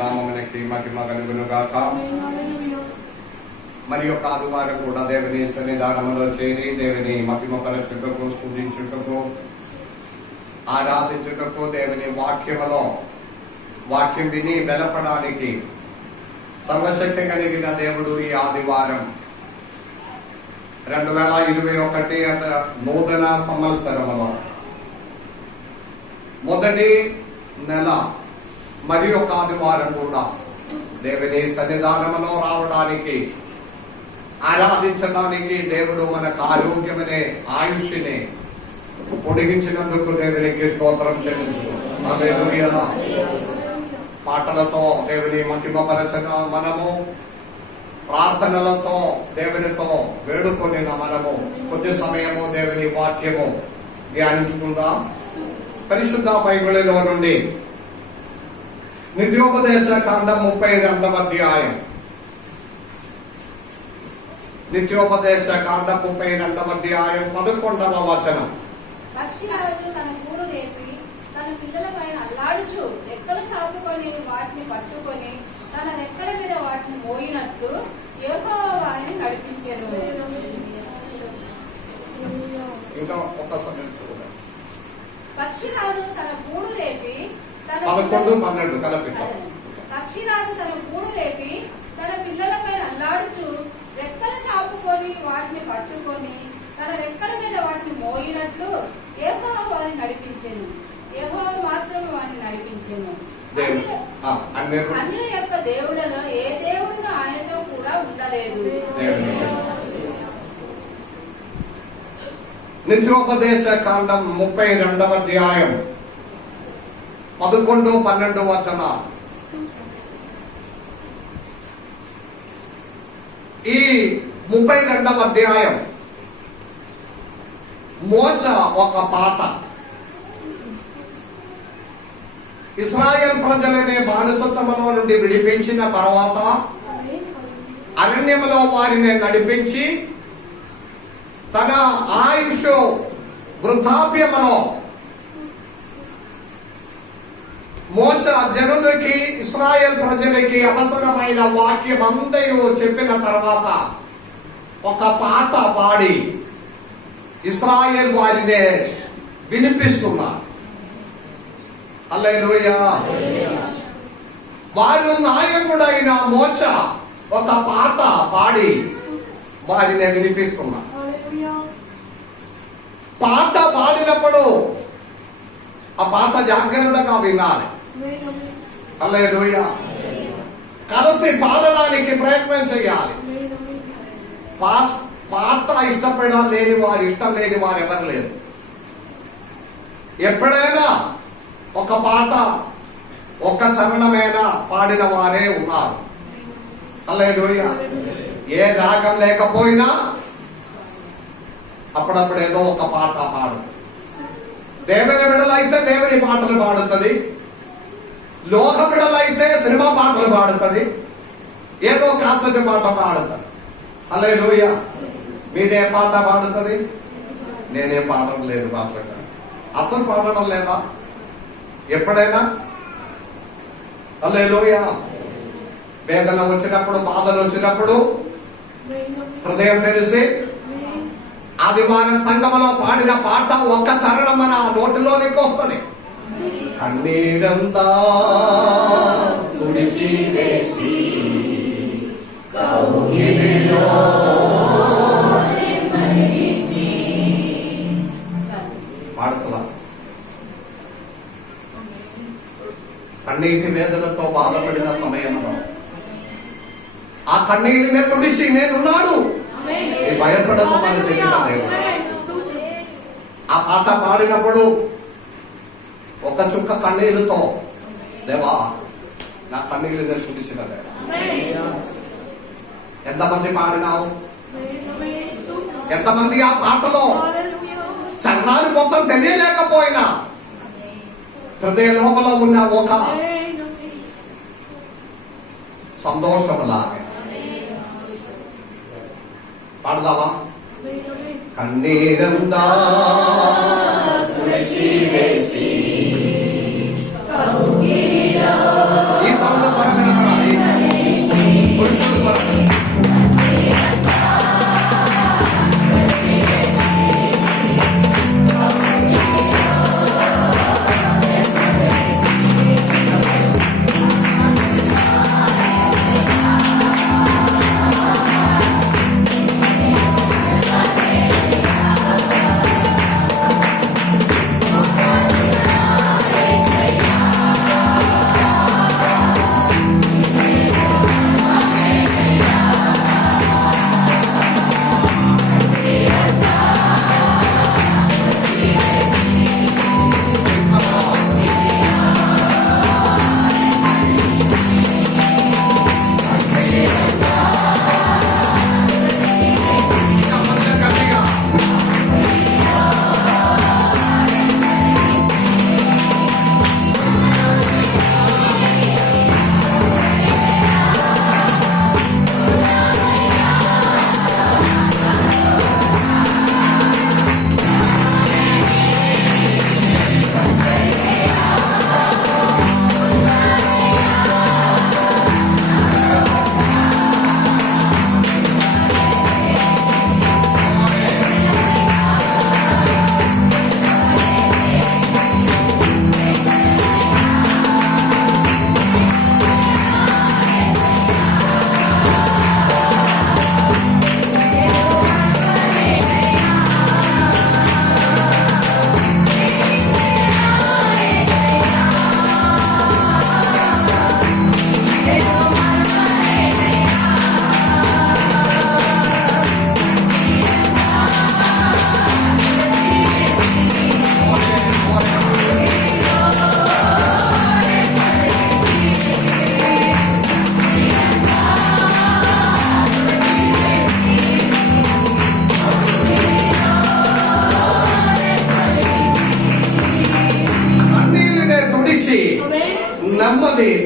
నామమునకి మహిమ కలుగును గాక. మరి యొక్క ఆదివారం కూడా దేవుని సన్నిధానంలో చేరి దేవుని మహిమపరచుటకు, స్తుతించుటకు, ఆరాధించుటకు, దేవుని వాక్యం విని బలపడానికి సర్వశక్తి కలిగిన దేవుడు ఈ ఆదివారం 2021 నూతన సంవత్సరములో మొదటి నెల మరి ఒక ఆదివారం కూడా దేవుని సన్నిధానంలో రావడానికి, ఆరాధించడానికి దేవుడు మనకు ఆరోగ్యమనే ఆయుష్ని పొడిగించినందుకు దేవునికి స్తోత్రం చెల్లిస్తూ హల్లెలూయా. పాటలతో దేవుని మహిమపరచన మనము, ప్రార్థనలతో దేవునితో వేడుకొని మనము కొద్ది సమయము దేవుని వాక్యము ధ్యానించుకుందాం. పరిశుద్ధ బైబిలులో నుండి నిత్యోపదేశ కాండం 32వ అధ్యాయం. నిత్యోపదేశ కాండం 32వ అధ్యాయం 11వ వచనం. పక్షిరాజు తన గూడు రేపి తన పిల్లల పైన అల్లాడుచు రెక్కలు చాపుకొని వాటిని పట్టుకొని తన రెక్కల మీద వాటిని మోయినట్లు యెహోవా వారిని నడిపించెను. ఇంకా ఒక్క సమయం చూడండి. పక్షిరాజు తన గూడు రేపి 11, 12 కలపించాలి. పక్షిరాజు తన గూడు రేపి తన పిల్లల పైన అల్లాడుచు రెక్కలు చాపుకొని వాటిని పట్టుకొని తన రెక్కల మీద వాటిని మోయినట్లు యెహోవా వారిని నడిపించెను. యెహోవా మాత్రం వారిని నడిపించెను. అన్యుల యొక్క దేవుడలో ఏ దేవుడు ఆయనతో కూడా ఉండలేదు. నిత్యోపదేశ కాండం 32వ అధ్యాయం 11, 12 వచన. ఈ 32వ అధ్యాయం మోషే ఒక పాట, ఇశ్రాయేల్ ప్రజలనే బానిసత్వములో నుండి విడిపించిన తర్వాత అరణ్యములో వారిని నడిపించి తన ఆయుష్ వృద్ధాప్యములో మోషే జనులకి, ఇశ్రాయేల్ ప్రజలకి అవసరమైన వాక్యం అంతయు చెప్పిన తర్వాత ఒక పాట పాడి ఇశ్రాయేల్ వారినే వినిపిస్తున్నారు. హల్లెలూయా. వారు నాయకుడైన మోషే ఒక పాట పాడి వారిని వినిపిస్తున్నారు. పాట పాడినప్పుడు ఆ పాట జాగ్రత్తగా వినాలి. హల్లెలూయా. కలిసి పాడడానికి ప్రయత్నం చేయాలి. పాట ఇష్టపడడం లేని వారు, ఇష్టం లేని వారు ఎవరు లేరు. ఎప్పుడైనా ఒక పాట, ఒక చరణమైనా పాడిన వారే ఉన్నారు. హల్లెలూయా. ఏ రాగం లేకపోయినా అప్పుడప్పుడు ఏదో ఒక పాట పాడుతుంది. దేవుని బిడ్డలైతే దేవుని పాటలు పాడుతుంది, లోక బిడ్డలైతే సినిమా పాటలు పాడుతుంది, ఏదో కాసటి పాట పాడుతుంది. హల్లెలూయా. మీదే పాట పాడుతుంది? నేనే పాడడం లేదు మాస్టర్ గారు. అసలు పాడడం లేదా ఎప్పుడైనా? హల్లెలూయా. వేదన వచ్చినప్పుడు, బాధలు వచ్చినప్పుడు హృదయం తెరిసి ఆదివారం సంగమలో పాడిన పాట ఒక్క చరణం మన నోటిలోనికి వస్తుంది. కన్నీరంతా తుడిసి వేసి కౌగిలిలో పాడుతుందా? కన్నీటి వేదనతో బాధపడిన సమయంలో ఆ కన్నీళ్ళనే తుడిసి నేనున్నాడు, భయపడదు అని చెప్పిన దేవుడు. ఆ పాట పాడినప్పుడు ఒక చుక్క కన్నీళ్ళతో, దేవా నా కన్నీళ్ళనే తుడిసిన దేవా. ఎంతమంది పాడినావు? ఎంతమంది ఆ పాటలో చరణాలు మొత్తం తెలియలేకపోయినా హృదయ లోపల ఉన్న ఒక సంతోషములాగా పాడదావా? కన్నీరందా ఈ సౌండ్ స్వరం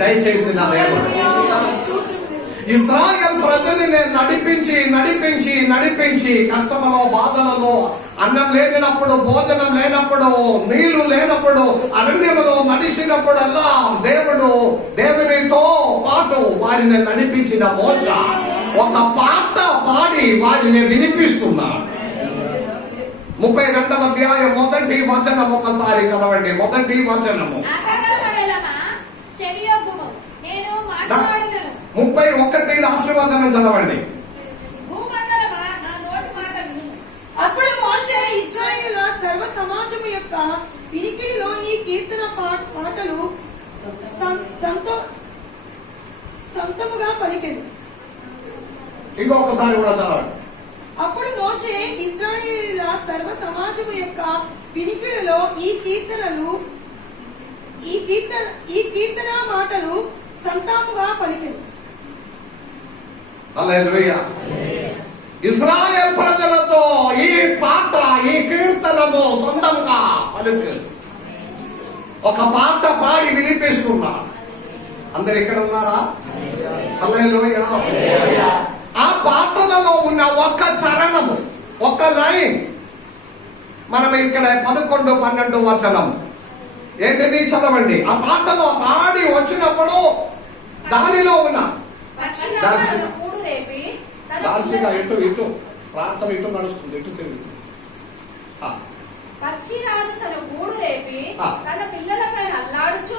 దయచేసిన దేవుడు. ఇశ్రాయేల్ ప్రజల్ని నడిపించి నడిపించి నడిపించి కష్టములో బాధలలో, అన్నం లేనప్పుడు, భోజనం లేనప్పుడు, నీళ్లు లేనప్పుడు, అరణ్యములో నడిచినప్పుడల్లా దేవునితో పాటు వారిని నడిపించిన మోషే ఒక పాట పాడి వారిని వినిపిస్తున్నాడు. 32వ అధ్యాయం 1వ వచనం ఒకసారి చదవండి. 1వ వచనము. 31 లాస్ట్ వచనం చదవండి. అప్పుడు మోషే ఇశ్రాయేలు సర్వ సమాజము యొక్క వినికిడిలో ఈ కీర్తన పాటలు సంతముగా పలికెను. ఇంకొకసారి కూడా చదవండి. అప్పుడు మోషే ఇశ్రాయేలుల సర్వ సమాజము యొక్క వినికిడిలో ఈ కీర్తన మాటలు సంతాముగా పలికెను. హల్లెలూయా. ఇశ్రాయేల్ ప్రజలతో ఈ పాట, ఈ కీర్తనము సొంతంగా పలుకు ఒక పాట పాడి వినిపిస్తున్నారు. అందరు ఇక్కడ ఉన్నారా? హల్లెలూయా. ఆ పాటలలో ఉన్న ఒక్క చరణము, ఒక్క లైన్ మనం ఇక్కడ 11, 12 వచనం ఏంటిది చదవండి. ఆ పాటలో పాడి వచ్చినప్పుడు దానిలో ఉన్న దాల్సిగా ఇటు ప్రాంతం ఇటు నడుస్తుంది, ఇటు తిరిగి పక్షిరాజు తన గూడు రేపి తన పిల్లలపైన అల్లాడుచు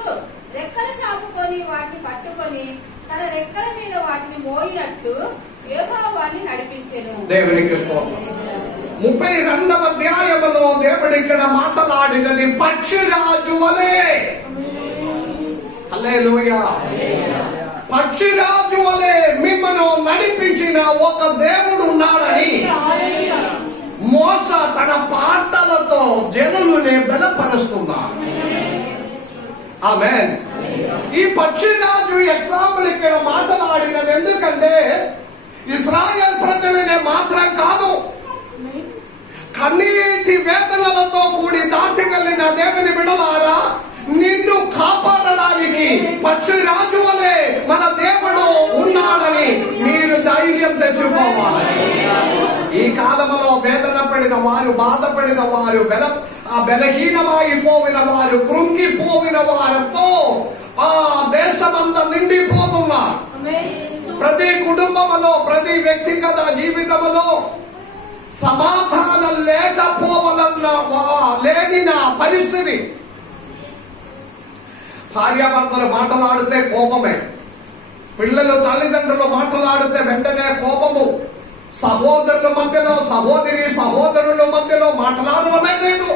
రెక్కలు చాపుకొని వాటిని పట్టుకొని తన రెక్కల మీద వాటిని మోయినట్లు యెహోవా వారిని నడిపించెను. దేవునికి స్తోత్రం. 32వ అధ్యాయములో దేవుడు ఇక్కడ మాట్లాడినది పక్షిరాజు వలె. హల్లెలూయా. పక్షిరాజు వలె మిమ్మల్ని నడిపించిన ఒక దేవుడు ఉన్నాడని మోసే తన పాటలతో జనులని బలపరుస్తున్నాడు. ఆమేన్. ఈ పక్షిరాజు ఎగ్జాంపుల్ ఇక్కడ మాట్లాడినది ఎందుకంటే ఇశ్రాయేల్ ప్రజలనే మాత్రం కాదు, కన్నీటి వేదనలతో కూడి దాటి వెళ్ళిన దేవుని బిడ్డలారా, నిన్ను కాపాడడానికి పక్షిరాజు వలె మన దేవుడు ఉన్నాడని మీరు ధైర్యం తెచ్చుకోవాలి. ఈ కాలంలో వేదన పడిన వారు, బాధపడిన వారు, బలహీనమైపోయిన వారు, కృంగిపోయిన వారితో ఆ దేశమంతా నిండిపోతున్నారు. ప్రతి కుటుంబంలో, ప్రతి వ్యక్తిగత జీవితంలో సమాధానం లేని పరిస్థితి. భార్యాభర్తలు మాట్లాడితే కోపమే, పిల్లలు తల్లిదండ్రులు మాట్లాడితే వెంటనే కోపము, సహోదరుల మధ్యలో, సహోదరుల మధ్యలో మాట్లాడడమే లేదు.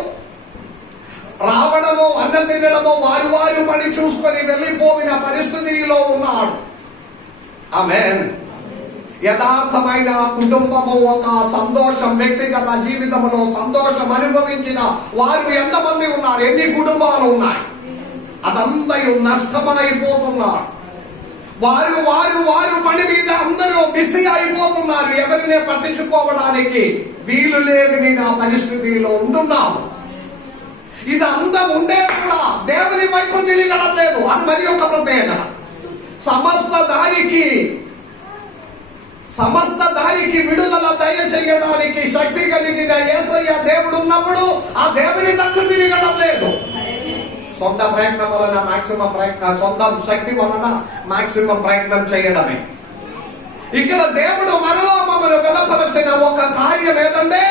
రావడము, అన్నం తినడము, వారి పని చూసుకొని వెళ్ళిపోయిన పరిస్థితిలో ఉన్నాడు. ఆమేన్. యథార్థమైన కుటుంబము ఒక సంతోషం, వ్యక్తిగత జీవితంలో సంతోషం అనుభవించిన వారు ఎంతమంది ఉన్నారు? ఎన్ని కుటుంబాలు ఉన్నాయి? అదంతా నష్టమైపోతున్నారు. వారు పని మీద అందరూ బిజీ అయిపోతున్నారు. ఎవరినే పట్టించుకోవడానికి వీలు లేని నా పరిస్థితిలో ఉంటున్నాము. ఇది అందం ఉండే కూడా దేవుని వైపు తిరగడం లేదు. అది మరి ఒక ప్రత్యేకత. సమస్త దానికి విడుదల దయచేయడానికి శక్తి కలిగిన యేసయ్య దేవుడు ఉన్నప్పుడు ఆ దేవుని తట్టు తిరగడం లేదు. సొంత ప్రయత్నం వలన మాక్సిమం ప్రయత్నం, సొంత శక్తి వలన మాక్సిమం ప్రయత్నం చేయడమే. ఇక్కడ దేవుడు మరలా మమ్మల్ని బలపరచిన ఒక కార్యం ఏదంటే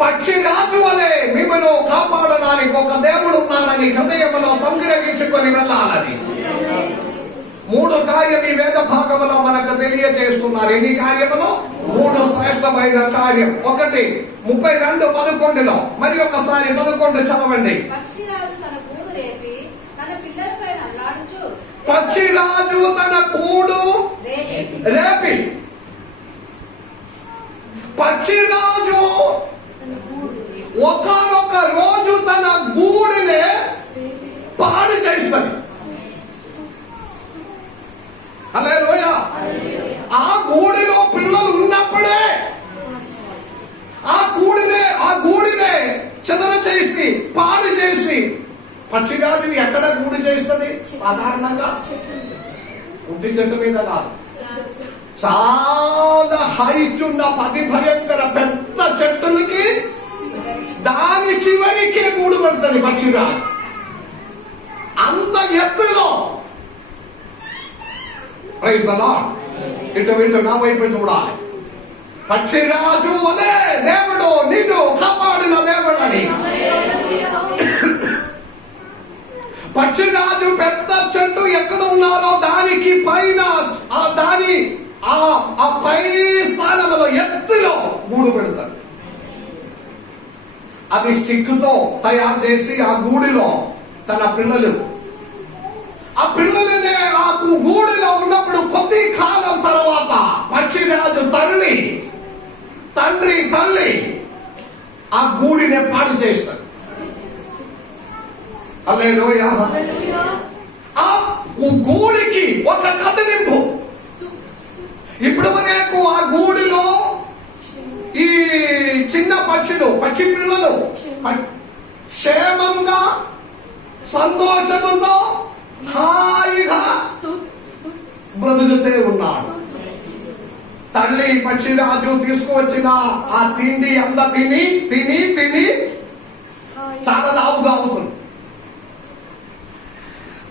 పక్షిరాజు వలె మిమ్మల్ని కాపాడడానికి ఒక దేవుడు ఉన్నాడని హృదయంలో సంగ్రహించుకొని వెళ్ళాలని 3 కార్యం ఈ వేద భాగంలో మనకు తెలియజేస్తున్నారు. ఎన్ని కార్యములు? 3 శ్రేష్టమైన కార్యం. 1 32:11 మరి ఒకసారి 11 చదవండి. పక్షిరాజు తన గూడు రేపి తన పిల్లలపైన అల్లాడుచు పక్షిరాజు తన గూడు రేపి. పక్షిరాజు ఒకానొక రోజు తన గూడునే పాడు చేస్తుంది. హల్లెలూయా. ఆ గూడిలో పిల్లలు ఉన్నప్పుడే ఆ గూడినే చెదర చేసి పాడు చేసి పక్షిరాజు ఎక్కడ గూడు చేస్తుంది? సాధారణంగా ఉట్టి చెట్టు మీద కాదు, చాలా హైట్ ఉన్న 10 భయంకర పెద్ద చెట్టులకి దాని చివరికే గూడు పడుతుంది పక్షిరాజు. అంత ఎత్తులో. Praise the Lord. ఇటు నా వైపు చూడాలి. పక్షిరాజు వలే దేవుడు నిన్ను కాపాడిన దేవుడని. పక్షిరాజు పెద్ద చెట్టు ఎక్కడ ఉన్నారో దానికి పైన ఆ పై స్థానంలో ఎత్తులో గూడు పెడతారు. అది స్టిక్తో తయారు చేసి ఆ గూడిలో తన పిల్లలు, ఆ పిల్లలనే ఆ గూడిలో ఉన్నప్పుడు కొద్ది కాలం తర్వాత పక్షిరాజు తల్లి ఆ గూడిని పాడు చేస్తారు. హల్లెలూయా. ఆ గూడికి ఒక కదిలింపు. ఇప్పుడు వరకు ఆ గూడిలో ఈ చిన్న పక్షి పిల్లలు క్షేమంగా సంతోషంతో హాయిగా బ్రతుకుతే ఉన్నారు. తల్లి పక్షిరాజు తీసుకువచ్చిన ఆ తిండి అంత తిని చాలా లావుగా అవుతుంది.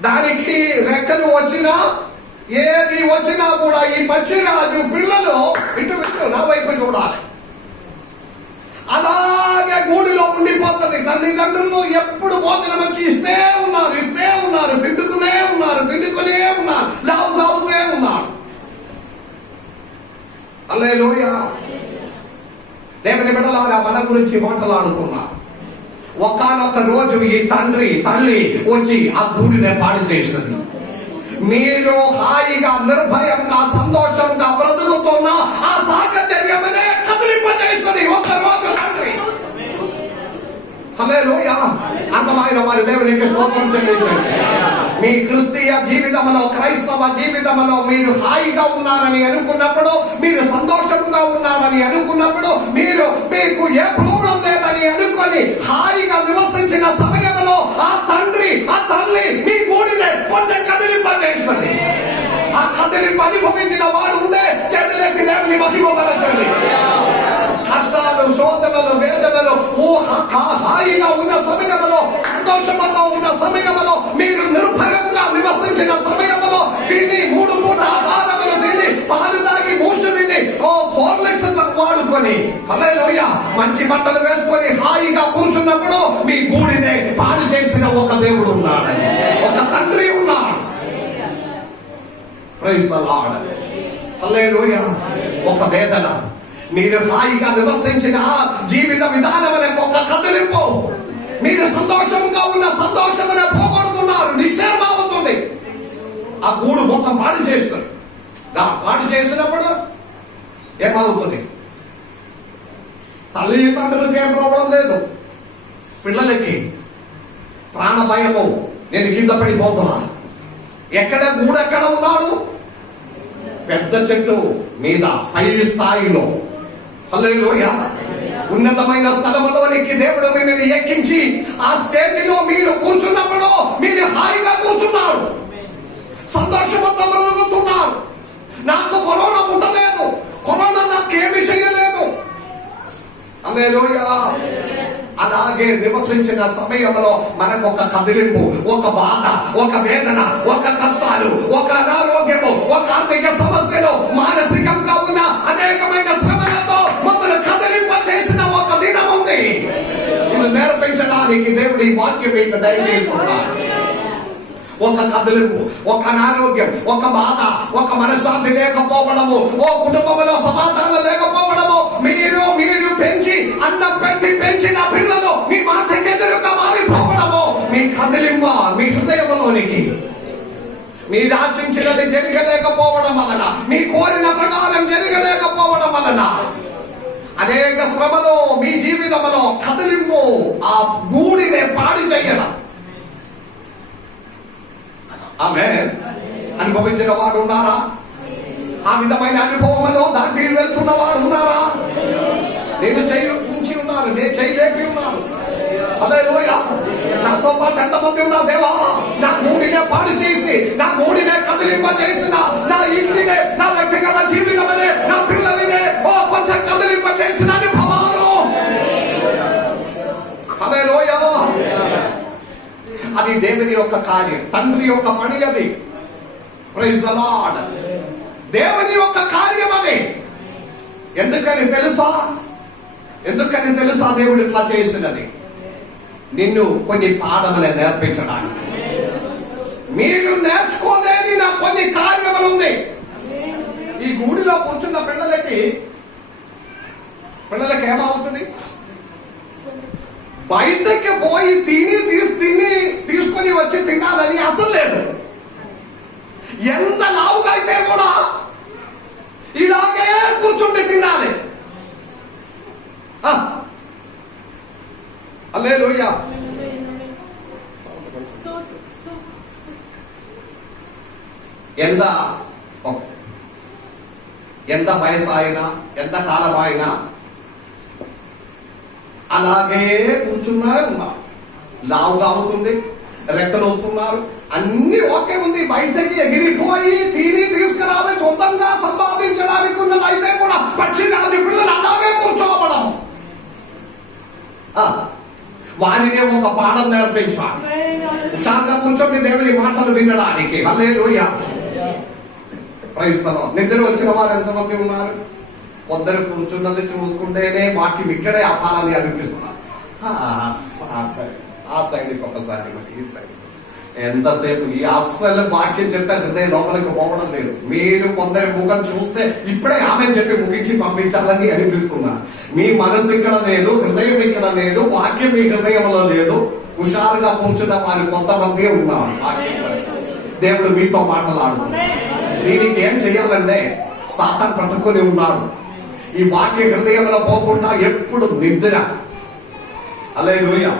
దానికి రెక్కలు వచ్చినా ఏది వచ్చినా కూడా ఈ పక్షిరాజు పిల్లలు ఇటు నా వైపు చూడాలి. అలాగే గూడిలో ఉండిపోతుంది. తల్లిదండ్రులు ఎప్పుడు భోజనం వచ్చి ఇస్తే ఉన్నారు, తిండుకునే ఉన్నారు, లావుగా అవుతే ఉన్నారు. హల్లెలూయా. దేవుని బిడ్డలారా, మన గురించి మాట్లాడుతున్నారు. ఒకానొక రోజు ఈ తల్లి వచ్చి ఆ గూడిని పాడు చేస్తుంది. మీరు హాయిగా నిర్భయంగా సంతోషంగా బ్రతుకుతున్న ఆ సాహచర్యమనే కదిలింపజేస్తుంది ఒక్క రోజు తండ్రి. హల్లెలూయా. అందమైన వారి దేవునికి స్తోత్రం చెల్లించండి. మీ క్రిస్తీయ జీవితంలో, క్రైస్తవ జీవితంలో మీరు హాయిగా ఉన్నారని అనుకున్నప్పుడు, మీరు సంతోషంగా ఉన్నారని అనుకున్నప్పుడు, మీకు ఏ ప్రాబ్లం లేదని అనుకొని హాయిగా నివసించిన సమయంలో ఆ తల్లి మీ గూడిని కొంచెం కదిలింపజేస్తుంది. ఆ కదిలింపు అనుభవించిన వాడు ఉండే చేతులెత్తి దేవుని మహిమపరచండి. కష్టాలు, శోధనలు, వేదనలు హాయిగా ఉన్న సమయంలో, సంతోషంతో ఉన్న సమయంలో, మీరు నిర్భయంగా నివసించిన సమయంలో తిని 3 పూట ఆహారములు తిని, పాలు తాగి, బూస్ట్ తిని, హార్లిక్స్ వాడుకొని, హల్లెలూయా, మంచి బట్టలు వేసుకొని హాయిగా కూర్చున్నప్పుడు మీ గూడిని పాడు చేసిన ఒక దేవుడు ఉన్నాడు, ఒక తండ్రి ఉన్నాడు. Praise the Lord. హల్లెలూయా. ఒక వేదన, మీరు హాయిగా నివసించిన జీవిత విధానం అనే ఒక కదిలింపు. మీరు సంతోషంగా ఉన్న సంతోషమనే పోగొడుతున్నారు, డిస్టర్బ్ అవుతుంది. ఆ గూడు మొత్తం పాడు చేస్తుంది. పాడు చేసినప్పుడు ఏమవుతుంది? తల్లిదండ్రులకి ఏం ప్రాబ్లం లేదు, పిల్లలకి ప్రాణ భయము, నేను కింద పడిపోతున్నా. గూడు ఎక్కడ ఉన్నాడు? పెద్ద చెట్టు మీద, పై స్థాయిలో. హల్లెలూయా. ఉన్నతమైన స్థలంలోనికి దేవుడు మిమ్మల్ని ఎక్కించి ఆ స్టేజిలో మీరు కూర్చున్నప్పుడు మీరు హాయిగా కూర్చున్నారు, సంతోషంతో బ్రతుకుతున్నారు. నాకు కరోనా పుట్టలేదు, కరోనా నాకు ఏమి చేయలేదు. హల్లెలూయా. అలాగే నివసించిన సమయంలో మనకు ఒక కదిలింపు, ఒక బాధ, ఒక వేదన, ఒక కష్టాలు, ఒక అనారోగ్యము, ఒక ఆర్థిక సమస్యలు, మానసికంగా ఉన్న అనేకమైన శ్రమలతో మమ్మల్ని కదిలింప చేసిన ఒక దినం ఉంది. ఇది నేర్పించడానికి దేవుడి వాక్యం మీకు దయచేస్తున్నాడు. ఒక కదిలింపు, ఒక అనారోగ్యం, ఒక బాధ, ఒక మనశ్శాంతి లేకపోవడము, ఓ కుటుంబంలో సమాధానం లేకపోవడము, మీరు పెంచి అన్నం పెట్టి పెంచిన పిల్లలు మీ మాటకి ఎదురుగా మారిపోవడము, మీ కదిలింప మీ హృదయంలోనికి మీరు ఆశించినది జరగలేకపోవడం వలన, మీ కోరిన ప్రకారం జరగలేకపోవడం వలన అనేక శ్రమలు మీ జీవితంలో కదిలింపు, ఆ గూడిని పాడు చేయడం. ఆమె అనుభవించిన వాడు ఉన్నారా? ఆ విధమైన అనుభవంలో దాటి వెళ్తున్న వాడు ఉన్నారా? నేను చేయి ఉంచి ఉన్నాను, నేను చేయలేపి ఉన్నాను. హల్లెలూయా. నాతో పాటు ఎంతమంది ఉన్నా దేవా, నా మూడినే పాడు చేసి, నా మూడినే కదిలింప చేసిన, నా ఇంటినే, నా వ్యక్తిగత జీవితమనే, నా పిల్లలనే కొంచెం కదిలింప చేసిన అనుభవాలు. హల్లెలూయా. అది దేవుని యొక్క కార్యం, తండ్రి యొక్క పని అది. Praise the Lord. దేవుని యొక్క కార్యం అది. ఎందుకని తెలుసా దేవుడు ఇట్లా చేసినది? నిన్ను కొన్ని పాఠములు నేర్పించడానికి. మీరు నేర్చుకోలేని నా కొన్ని కార్యములు ఉంది. ఈ గూడిలో కూర్చున్న పిల్లలకి ఏమవుతుంది? బయటకి పోయి తీసుకొని వచ్చి తినాలని అసలు లేదు. ఎంత లావుగా అయితే కూడా ఇలాగే కూర్చుంటే తినాలి. హల్లెలూయా. ఎంత వయసు అయినా, ఎంత కాలం అయినా అలాగే కూర్చున్నా ఉన్నారు. లావుగా అవుతుంది, రెక్కలు వస్తున్నారు, అన్ని ఓకే ఉంది. బయటకి ఎగిరిపోయి తీసుకురాలి, సొంతంగా సంపాదించడానికి ఉన్నదైతే కూడా పక్షిరాజు పిల్లలు అలాగే కూర్చోవడం. వారినే ఒక పాఠం నేర్పించాలి. ఉషాగా కూర్చొని దేవుని మాటలు వినడానికి. హల్లెలూయా. Praise the Lord. నిద్ర వచ్చిన వారు ఎంతమంది ఉన్నారు? కొందరు కూర్చున్నది చూసుకుంటేనే వాక్యం ఇక్కడే ఆపాలని అనిపిస్తున్నారు. ఆ సైడ్కి ఒకసారి, ఈ సైడ్ ఎంతసేపు ఈ అస్సలు వాక్యం చెప్తే హృదయం లోపలికి పోవడం లేదు. మీరు కొందరి ముఖం చూస్తే ఇప్పుడే ఆమె చెప్పి ముగించి పంపించాలని అనిపిస్తున్నారు. మీ మనసు ఇక్కడ లేదు, హృదయం ఇక్కడ లేదు, వాక్యం మీ హృదయంలో లేదు. హుషారుగా కూర్చున్న వారు కొంతమంది ఉన్నారు. దేవుడు మీతో మాట్లాడుతున్నాడు. దీనికి ఏం చెయ్యాలంటే సాతాను పట్టుకొని ఉన్నాడు. ఈ వాక్య హృదయంలో పోకుండా ఎప్పుడు నిద్ర. హల్లెలూయా.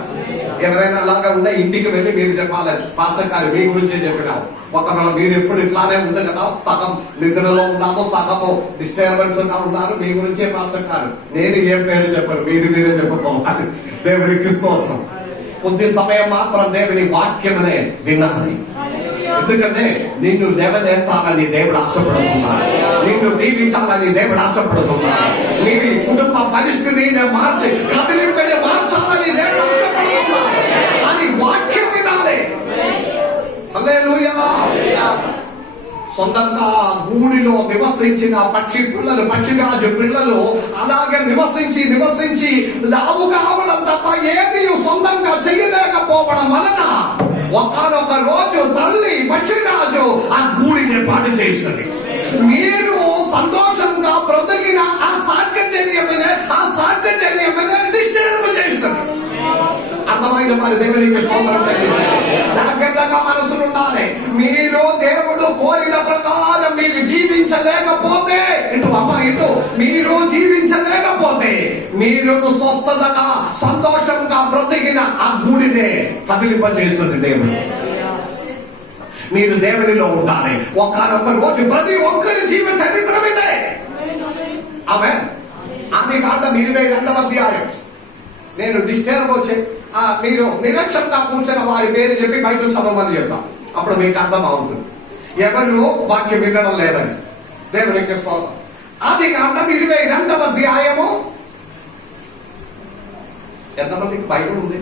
ఎవరైనా అలాగా ఉంటే ఇంటికి వెళ్ళి మీరు చెప్పాలి, పాస్టర్ గారు మీ గురించే చెప్పినావు. ఒకవేళ మీరు ఎప్పుడు ఇట్లానే ఉంది కదా, సగం నిద్రలో ఉన్నాము, సగము డిస్టర్బెన్స్ గా ఉన్నారు, మీ గురించే పాస్టర్ గారు. నేను ఏం పేరు చెప్పను, మీరే చెప్పుకోవాలి. దేవునికి స్తోత్రం. కొద్ది సమయం మాత్రం దేవుని వాక్యమనే వినాలి. ఎందుకంటే నిన్ను లేవనెత్తాలని దేవుడు ఆశపడుతున్నాడు. నిన్ను దీవించాలని దేవుడు ఆశపడుతున్నాడు. నీ కుటుంబ పరిస్థితిని మార్చి కదిలింపని మార్చాలని దేవుడు ఆశపడుతున్నాడు. కానీ వాక్యం వినాలి. హల్లెలూయా. సొంతంగా గూడిలో నివసించిన పక్షిరాజు పిల్లలు అలాగే నివసించి లావుగా అవడం తప్ప ఏది సొంతంగా చేయలేకపోవడం వలన ఒకనొక రోజు తల్లి పక్షిరాజు ఆ గూడిని పాడు చేసింది. మీరు సంతోషంగా బ్రతికిన ఆ సాధ్యచర్యమైన డిస్టర్బ్ చేస్తుంది. అర్థమైన మరి దేవునికి స్తోత్రం చెల్లించాలి. జాగ్రత్తగా మనసులు ఉండాలి. మీరు దేవుడు కోరిన ప్రకారం మీరు జీవించలేకపోతే మీరు జీవించలేకపోతే మీరు స్వస్థతగా సంతోషంగా బ్రతికిన ఆ గూడినే కదిలింపజేస్తుంది దేవుడు. మీరు దేవునిలో ఉండాలి. ఒక్కనొక్క రోజు ప్రతి ఒక్కరి జీవ చరిత్ర మీదే. ఆమేన్. ఆది కాండం 22వ అధ్యాయం. నేను డిస్టర్బ్ వచ్చే మీరు నిరక్షంగా కూర్చున్న వారి పేరు చెప్పి బైబిల్ చదవమని చెప్తాం. అప్పుడు మీకు అర్థం అవుతుంది ఎవరు వాక్యం వినడం లేదని. దేవునికి స్తోత్రం. ఆది కాండం 22వ అధ్యాయము. ఎంతమందికి బైబిల్ ఉంది?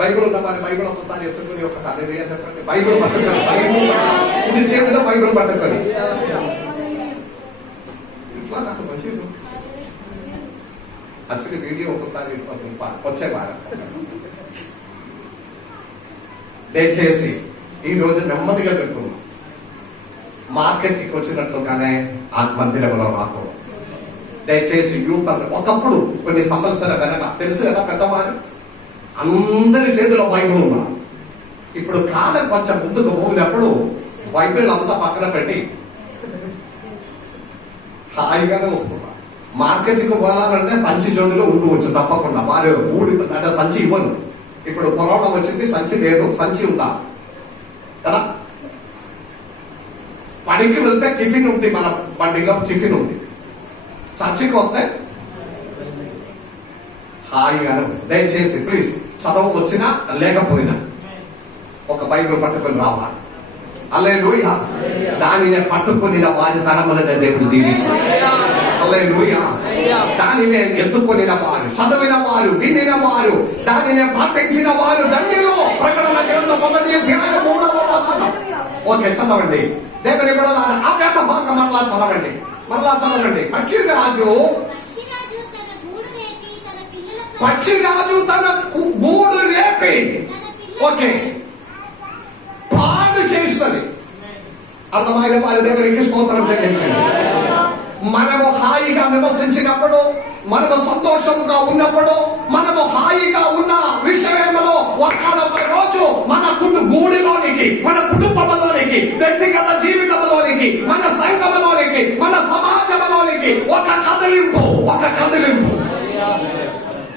బైబిల్ ఉన్న మరి బైబిల్ ఒకసారి ఎత్తుకుని ఒకసారి చెప్పండి. బైబిల్ పట్టుకొని, బైబిల్ చేతిలో బైబిల్ పట్టుకొని ఇట్లా నాకు మంచిది. యాక్చువల్లీ వీడియో ఒకసారి వచ్చే వారం. దయచేసి ఈ రోజు నెమ్మదిగా చెప్తున్నాం. మార్కెట్కి వచ్చినట్లుగానే ఆ మందిరంలో రాకూడదు. దయచేసి యూత్ ఒకప్పుడు కొన్ని సంవత్సరాల వెనక తెలుసు కదా పెద్దవారు అందరి చేతిలో బైబిల్ ఉన్నారు. ఇప్పుడు కాలం కొంచెం ముందుకు పోయినప్పుడు బైబిల్ అంతా పక్కన పెట్టి హాయిగానే వస్తున్నారు. మార్కెట్కి పోవాలంటే సంచి జోన్లో ఉండవచ్చు తప్పకుండా. వారు అంటే సంచి ఇవ్వను. ఇప్పుడు కరోనా వచ్చింది, సంచి లేదు, సంచి ఉందా కదా. పనికి వెళ్తే టిఫిన్ ఉంది, మన బండిలో టిఫిన్ ఉంది. చర్చికి వస్తే హాయిగానే ఉంది. దయచేసి ప్లీజ్ చదవ వచ్చినా లేకపోయినా ఒక బైబిల్ పట్టుకొని రావాలి. హల్లెలూయా. దానినే పట్టుకొని వారి తరములనే దేవుడు దీవిస్తాడు. హల్లెలూయా. దానినే ఎత్తుకొనిన వారు, చదివిన వారు, వినిన వారు, దానినే పాటించిన వారు ధన్యులు. ప్రకటన గ్రంథం 1వ అధ్యాయం 3వ వచనం. ఓకే, చదవండి. దేవుని బిడ్డలారా, ఆ వేద భాగం మరలా చదవండి. పక్షిరాజు తన గూడు రేపి ఓకే పాడు చేస్తుంది. అర్థమైన వారి దేవునికి స్తోత్రం చెల్లించండి. మనము హాయిగా నివసించినప్పుడు, మనము సంతోషంగా ఉన్నప్పుడు, మనము హాయిగా ఉన్న విషయంలో ఒకనొక రోజు మన గూడిలోనికి, మన కుటుంబంలోనికి, వ్యక్తిగత జీవితంలోనికి, మన సంఘంలోనికి, మన సమాజంలోనికి ఒక కదిలింపు.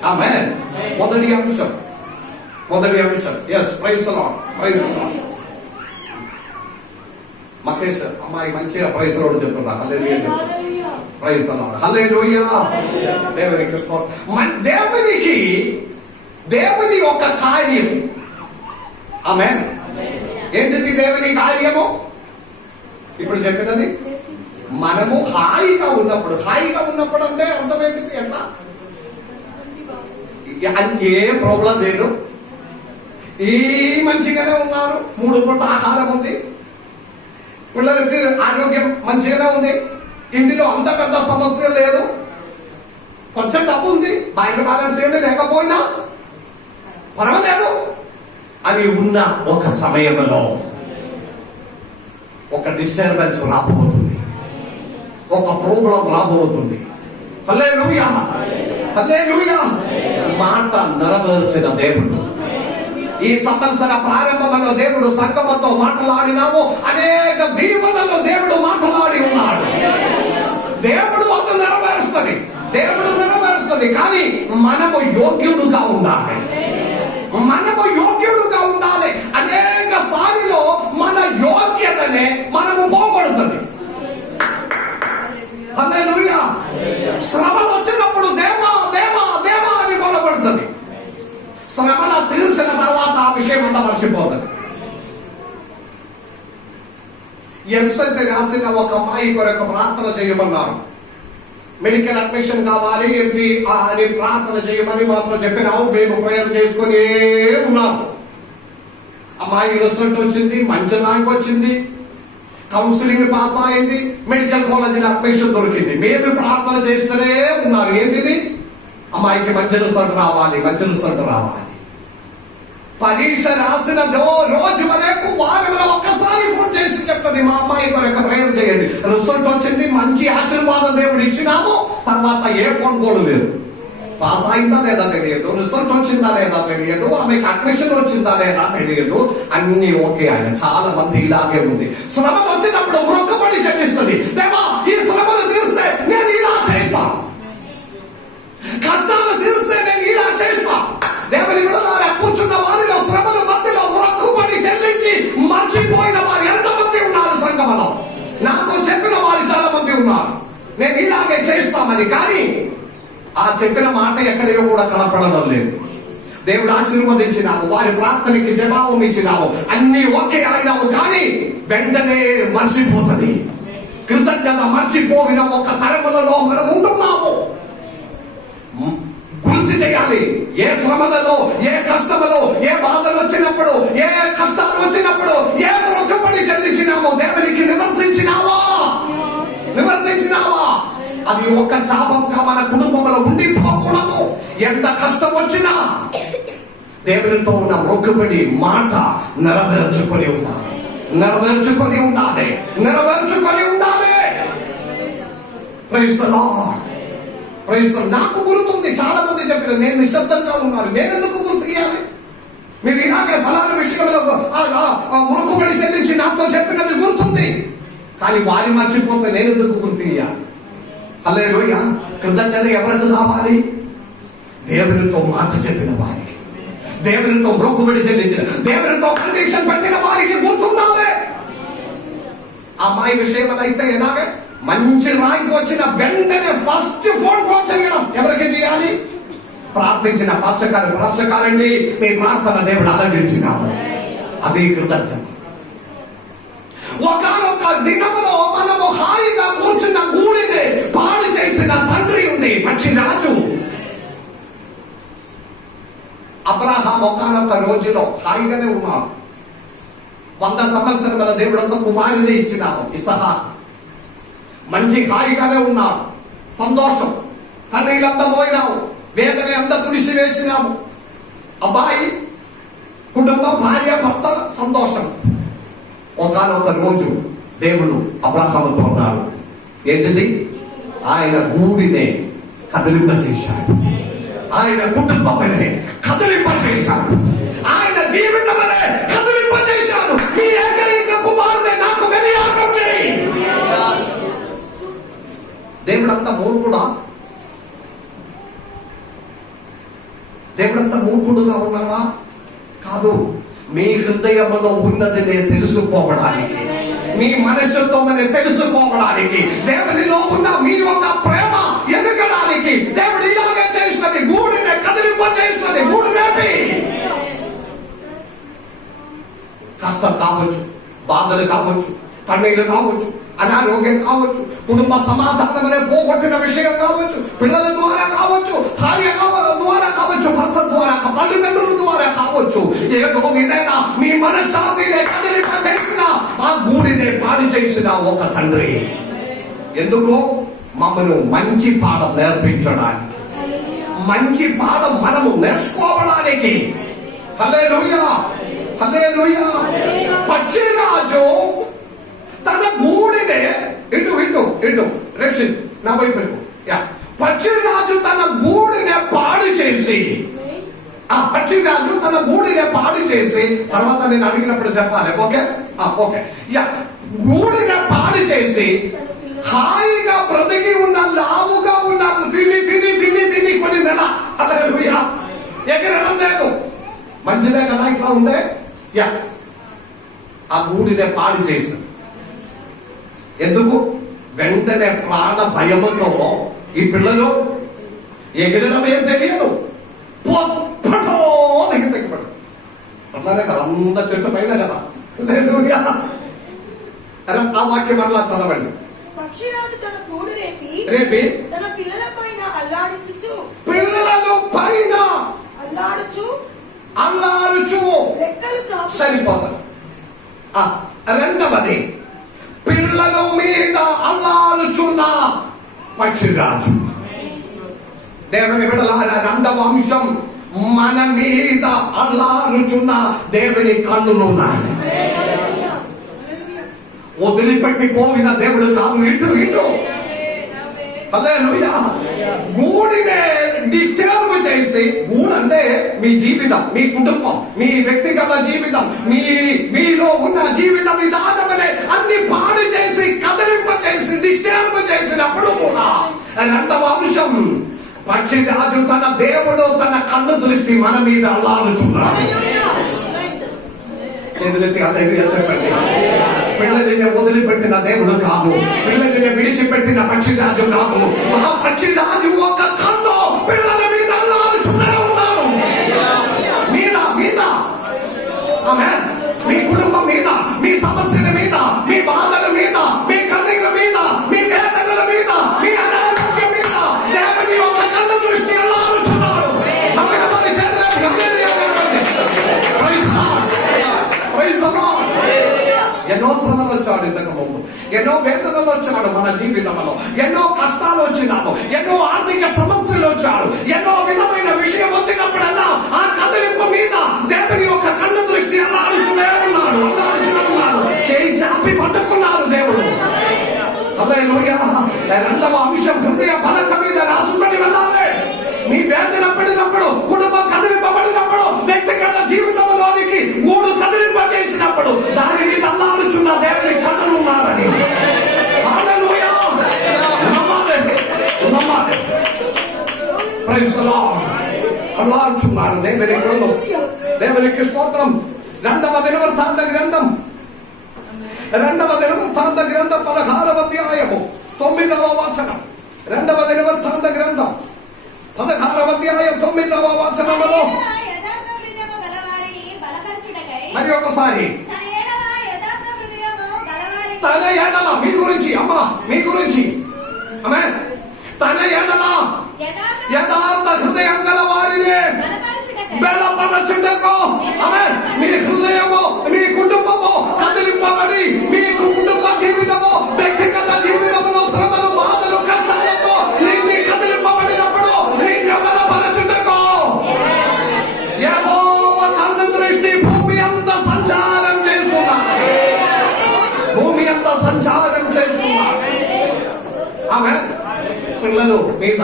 ఆమేన్. మొదటి అంశం. yes, praise the Lord. Mahesh అమ్మాయి మంచిగా ప్రైజ్ రోడ్ చెప్తున్నా. Hallelujah. Praise the Lord. Hallelujah. దేవునికి స్తోత్రం. దేవుని ఒక కార్యం. ఆమేన్. ఏంటిది దేవుని కార్యము? ఇప్పుడు చెప్పినది మనము హాయిగా ఉన్నప్పుడు అంటే అర్థం ఏంటిది? ఎట్లా? ఏ ప్రాబ్లం లేదు, ఈ మంచిగానే ఉన్నారు, 3 పూట ఆహారం ఉంది, పిల్లలకి ఆరోగ్యం మంచిగానే ఉంది, ఇంటిలో అంత పెద్ద సమస్య లేదు, కొంచెం డబ్బు ఉంది, బ్యాంక్ బ్యాలెన్స్ ఏమీ లేకపోయినా పర్వాలేదు అని ఉన్న ఒక సమయంలో ఒక డిస్టర్బెన్స్ రాబోతుంది, ఒక ప్రాబ్లం రాబోతుంది. హల్లెలూయా. మాట నెరవేర్చిన దేవుడు. ఈ సంవత్సర ప్రారంభంలో దేవుడు సంగమంతో మాట్లాడినాము. అనేక దీవెనలు దేవుడు మాట్లాడి ఉన్నాడు. దేవుడు అది నెరవేరుస్తుంది. కానీ మనము యోగ్యుడుగా ఉండాలి. అనేక సారిలో మన యోగ్యతనే మనము పోగొడుతుంది. హల్లెలూయా. శ్రమలు వచ్చినప్పుడు దేవా అని మొదలుపెడుతుంది. శ్రమను తీర్చిన తర్వాత ఆ విషయం అంతా మర్చిపోతుంది. ఎంసెట్ రాసిన ఒక అమ్మాయి కొరకు ప్రార్థన చేయమన్నారు. మెడికల్ అడ్మిషన్ కావాలి అని ప్రార్థన చేయమని మాతో చెప్పినాము. మేము ప్రేయర్ చేసుకుని ఉన్నాము. అమ్మాయి రిజల్ట్ వచ్చింది, మంచి ర్యాంక్ వచ్చింది, కౌన్సిలింగ్ పాస్ అయింది, మెడికల్ కాలేజీలో అడ్మిషన్ దొరికింది. మేము ప్రార్థన చేస్తూనే ఉన్నారు. ఏంటిది? అమ్మాయికి మంచి రిజల్ట్ రావాలి. పరీక్ష రాసిన రోజు వరకు వారంలో ఒక్కసారి ఫోన్ చేసి చెప్తుంది, మా అమ్మాయి కొరకు ప్రేయర్ చేయండి. రిజల్ట్ వచ్చింది, మంచి ఆశీర్వాదం దేవుడు ఇచ్చినాము. తర్వాత ఏ ఫోన్ కూడా లేదు. పాస్ అయిందా లేదా తెలియదు, రిజల్ట్ వచ్చిందా లేదా తెలియదు, ఆమెకి అడ్మిషన్ వచ్చిందా లేదా తెలియదు. అన్ని ఓకే. ఆయన చాలా మంది ఇలాగే ఉంది. శ్రమలు వచ్చినప్పుడు మొక్కబడి చెల్లిస్తుంది. దేవా, ఈ శ్రమలు తీస్తే నేను ఇలా చేస్తా, కష్టాలు తీస్తే నేను ఇలా చేస్తా. దేవుని విడుదల కూర్చున్న వారిలో శ్రమల మధ్యలో మొక్కుబడి చెల్లించి మర్చిపోయిన వారు ఎంతమంది ఉన్నారు సంఘంలో? నాతో చెప్పిన వారు చాలా మంది ఉన్నారు, నేను ఇలాగే చేస్తామని. కానీ ఆ చెప్పిన మాట ఎక్కడో కూడా కనపడడం లేదు. దేవుడు ఆశీర్వదించినావు, వారి ప్రార్థనకి జవాబు ఇచ్చినావు, అన్ని ఓకే అయినావు. కానీ వెంటనే మర్చిపోతుంది. కృతజ్ఞత మర్చిపోయిన ఒక తరములలో మనం ఉంటున్నాము. గుర్తు చేయాలి. ఏ శ్రమలలో, ఏ కష్టములో, ఏ బాధలు వచ్చినప్పుడు, ఏ కష్టాలు వచ్చినప్పుడు ఏ మొక్కుబడి చెల్లించినామో దేవునికి నివర్తించినావా? అది ఒక శాపంగా మన కుటుంబంలో ఉండిపోకూడదు. ఎంత కష్టం వచ్చినా దేవునితో ఉన్న మొక్కుబడి మాట నెరవేర్చుకొని ఉండాలి. Praise the Lord. నాకు గుర్తుంది, చాలా మంది చెప్పిన నేను నిశ్శబ్దంగా ఉన్నారు. నేను ఎందుకు గుర్తు చేయాలి? మీరు ఇలాగే ఫలానా విషయంలో మొక్కుబడి చెల్లించి నాతో చెప్పినది గుర్తుంది. కానీ వారి మర్చిపోతే నేను ఎందుకు గుర్తు చేయాలి? హల్లెలూయా. కృతజ్ఞత ఎవరికి కావాలి? దేవునితో మాట చెప్పిన వారికి, దేవునితో మొక్కుబడి చెల్లించిన, దేవునితో కండిషన్ పెట్టిన వారికి గుర్తుండాలి. అమ్మాయి విషయంలో అయితే ఎలాగే మంచి ర్యాంక్ వచ్చిన వెంటనే ఫస్ట్ ఫోన్ కాల్ చేయడం. ఎవరికి చేయాలి? ప్రార్థించిన పాస్టకారండి మీ ప్రార్థన దేవుడు ఆలకించినాము. అదే కృతజ్ఞత. ఒకానొక దినములో మనము హాయిగా కూర్చున్న గూడిని పాడు చేసిన తండ్రి ఉంది, పక్షిరాజు. అబ్రహాం ఒకానొక రోజులో హాయిగానే ఉన్నాడు. 100 సంవత్సరాల దేవుడు ఒక కుమారుని ఇచ్చినాడు, ఇసహాకు. మంచి హాయిగానే ఉన్నాడు, సంతోషం. కన్నీళ్ళంతా పోయినావు, వేదన అంతా తుడిసి వేసినాము. అబ్బాయి, కుటుంబం, భార్య, భర్త సంతోషం. ఒకనొక రోజు దేవుడు అబ్రహాముతో అన్నాడు, ఏంటిది? ఆయన గూడినే కదిలింపచేశాడు, ఆయన కుటుంబమనే కదిలింపచేశాడు, ఆయన జీవితమనే కదిలింపచేశాడు. మీ ఏకైక కుమారుడే నాకు బలియాగం చేయి. దేవుడంతా మూర్ఖుడా? దేవుడంతా మూర్ఖుడుగా ఉన్నాడా? కాదు. మీ హృదయంలో ఉన్నది నేను తెలుసుకోవడానికి, మీ మనసుతోనే తెలుసుకోవడానికి, దేవునిలో ఉన్న మీ యొక్క ప్రేమ ఎదగడానికి దేవుడు ఇలాగే చేస్తుంది. గూడిని కదిలింపజేస్తుంది. గూడు వేపి కష్టం కావచ్చు, బాధలు కావచ్చు, కన్నీళ్లు కావచ్చు, అనారోగ్యం కావచ్చు, కుటుంబ సమాధానమనే పోగొట్టిన విషయం కావచ్చు, పిల్లల ద్వారా కావచ్చు, భార్య ద్వారా కావచ్చు, భర్త ద్వారా, తల్లిదండ్రుల ద్వారా కావచ్చు, ఏదో విధంగా మీ మనశ్శాంతిని కదిలింపజేసిన ఆ గూడిని పాడు చేసిన ఒక తండ్రి. ఎందుకు? మమ్మల్ని మంచి పాఠం నేర్పించడానికి, మంచి పాఠం మనము నేర్చుకోవడానికి. హల్లెలూయా, హల్లెలూయా. పక్షిరాజు తన గూడినే ఇటు రెసి నా వైపు పక్షిరాజు తన గూడిని పాడు చేసి, ఆ పక్షిరాజు తన గూడిని పాడు చేసి, తర్వాత నేను అడిగినప్పుడు చెప్పాలి. Okay okay. గూడిని పాడు చేసి హాయిగా బ్రతికి ఉన్న, లావుగా ఉన్నాము, తిని కొన్ని నెల. హల్లెలూయా. ఎగరడం లేదు, మంచిదే కదా ఇట్లా ఉండే. ఆ గూడిని పాడు చేసి, ఎందుకు? వెంటనే ప్రాణ భయముతో ఈ పిల్లలు ఎగిరడం ఏం తెలియదు, పొప్పటో దగ్గర అట్లానే కదా, అంత చెట్టు పైన కదా. ఆ వాక్యం మరలా చదవండి. పక్షిరాజు తన గూడు రేపి తన పిల్లల పైన అల్లాడించుచు, పిల్లల పైన అల్లాడుచు రెక్కలు చాపు. సరిపోదు. రెండవది, పిల్లల మీద అల్లాడుచున్న పక్షిరాజు. దేవుని బిడ్డలారా, రెండవ అంశం, మన మీద అల్లాడుచున్న దేవుని కన్నులు ఉన్నాయి. వదిలిపెట్టి పోయిన దేవుడు కాదు. ఇటు హల్లెలూయా. గూడినే డిస్టర్బ్ చేసి, గూడంటే మీ జీవితం, మీ కుటుంబం, మీ వ్యక్తిగత జీవితం, మీలో ఉన్న జీవిత విధానమనే అన్ని పాడు చేసి, కదిలింప చేసి, డిస్టర్బ్ చేసినప్పుడు కూడా రెండవ అంశం, పక్షిరాజు తన దేవుడు తన కన్ను దృష్టి మన మీద అల్లాడుచున్నాడు. చెప్పండి. పిల్లల్ని వదిలిపెట్టిన దేవుడు కాదు, పిల్లల్ని విడిచిపెట్టిన పక్షిరాజు కాదు. ఆ పక్షిరాజు ఒక కన్ను పిల్లల మీద అల్లాడుచునే ఉన్నాడు. మీద ఆమేన్. మీ కుటుంబం మీద, మీ సమస్యల మీద, మీ బాధల మీద, మీ కన్నీళ్ళ మీద, మీ వేదనల మీద, మీ అనారోగ్యం మీద దేవుని ఒక కన్ను దృష్టి అల్లాడుచున్నాడు. ఎన్నో శ్రమలు వచ్చాడు ఇంతకు ముందు, ఎన్నో వేదనలు వచ్చాడు మన జీవితంలో, ఎన్నో కష్టాలు వచ్చినాము, ఎన్నో ఆర్థిక సమస్యలు వచ్చాడు, ఎన్నో విధమైన విషయం వచ్చినప్పుడల్లా ఆ కదలింపు మీద దేవుని యొక్క కన్ను దృష్టి అల్లాడుచునే ఉన్నాడు. చేయి చాపి పట్టుకున్నారు దేవుడు. హల్లెలూయా. రెండవ అంశం, హృదయ ఫలక మీద రాసుకొని వెళ్ళాలి. మీ వేదన పడినప్పుడు, కుటుంబం కదిలింపబడినప్పుడు, వ్యక్తిగత జీవితంలోనికి మూడు కదిలింపజేసినప్పుడు దాని మీద అల్లాడుచున్న దేవుని కన్నులు ఉన్నారని. హల్లెలూయా. నమ్మాలి. Praise the lord. అల్లాడుచున్నారు దేవుని కన్ను. దేవునికి స్తోత్రం. రెండవ దినవృత్తాంత గ్రంథం 16వ అధ్యాయము 9వ వచనం. రెండవ దినవృత్తాంత గ్రంథం 16వ అధ్యాయం 9 అమ్మా మీ గురించి ఆమె తన ఎడల యథార్థ హృదయం గల వారిని బలపరచుటకు ఆమె మీ హృదయము మీ కుటుంబము కదిలింపబడి మీ కుటుంబ జీవితము వ్యక్తిగత జీవితములో శ్రమలు బాధలు కష్టాలతో నిన్ను కదిలింపబడినప్పుడు నిన్ను బలపరచుటకు యెహోవా తన దృష్టి భూమి అంతా సంచారం చేస్తున్నాడు. భూమి అంతా సంచారం చేస్తున్నాడు. ఆమె పిల్లలు మీద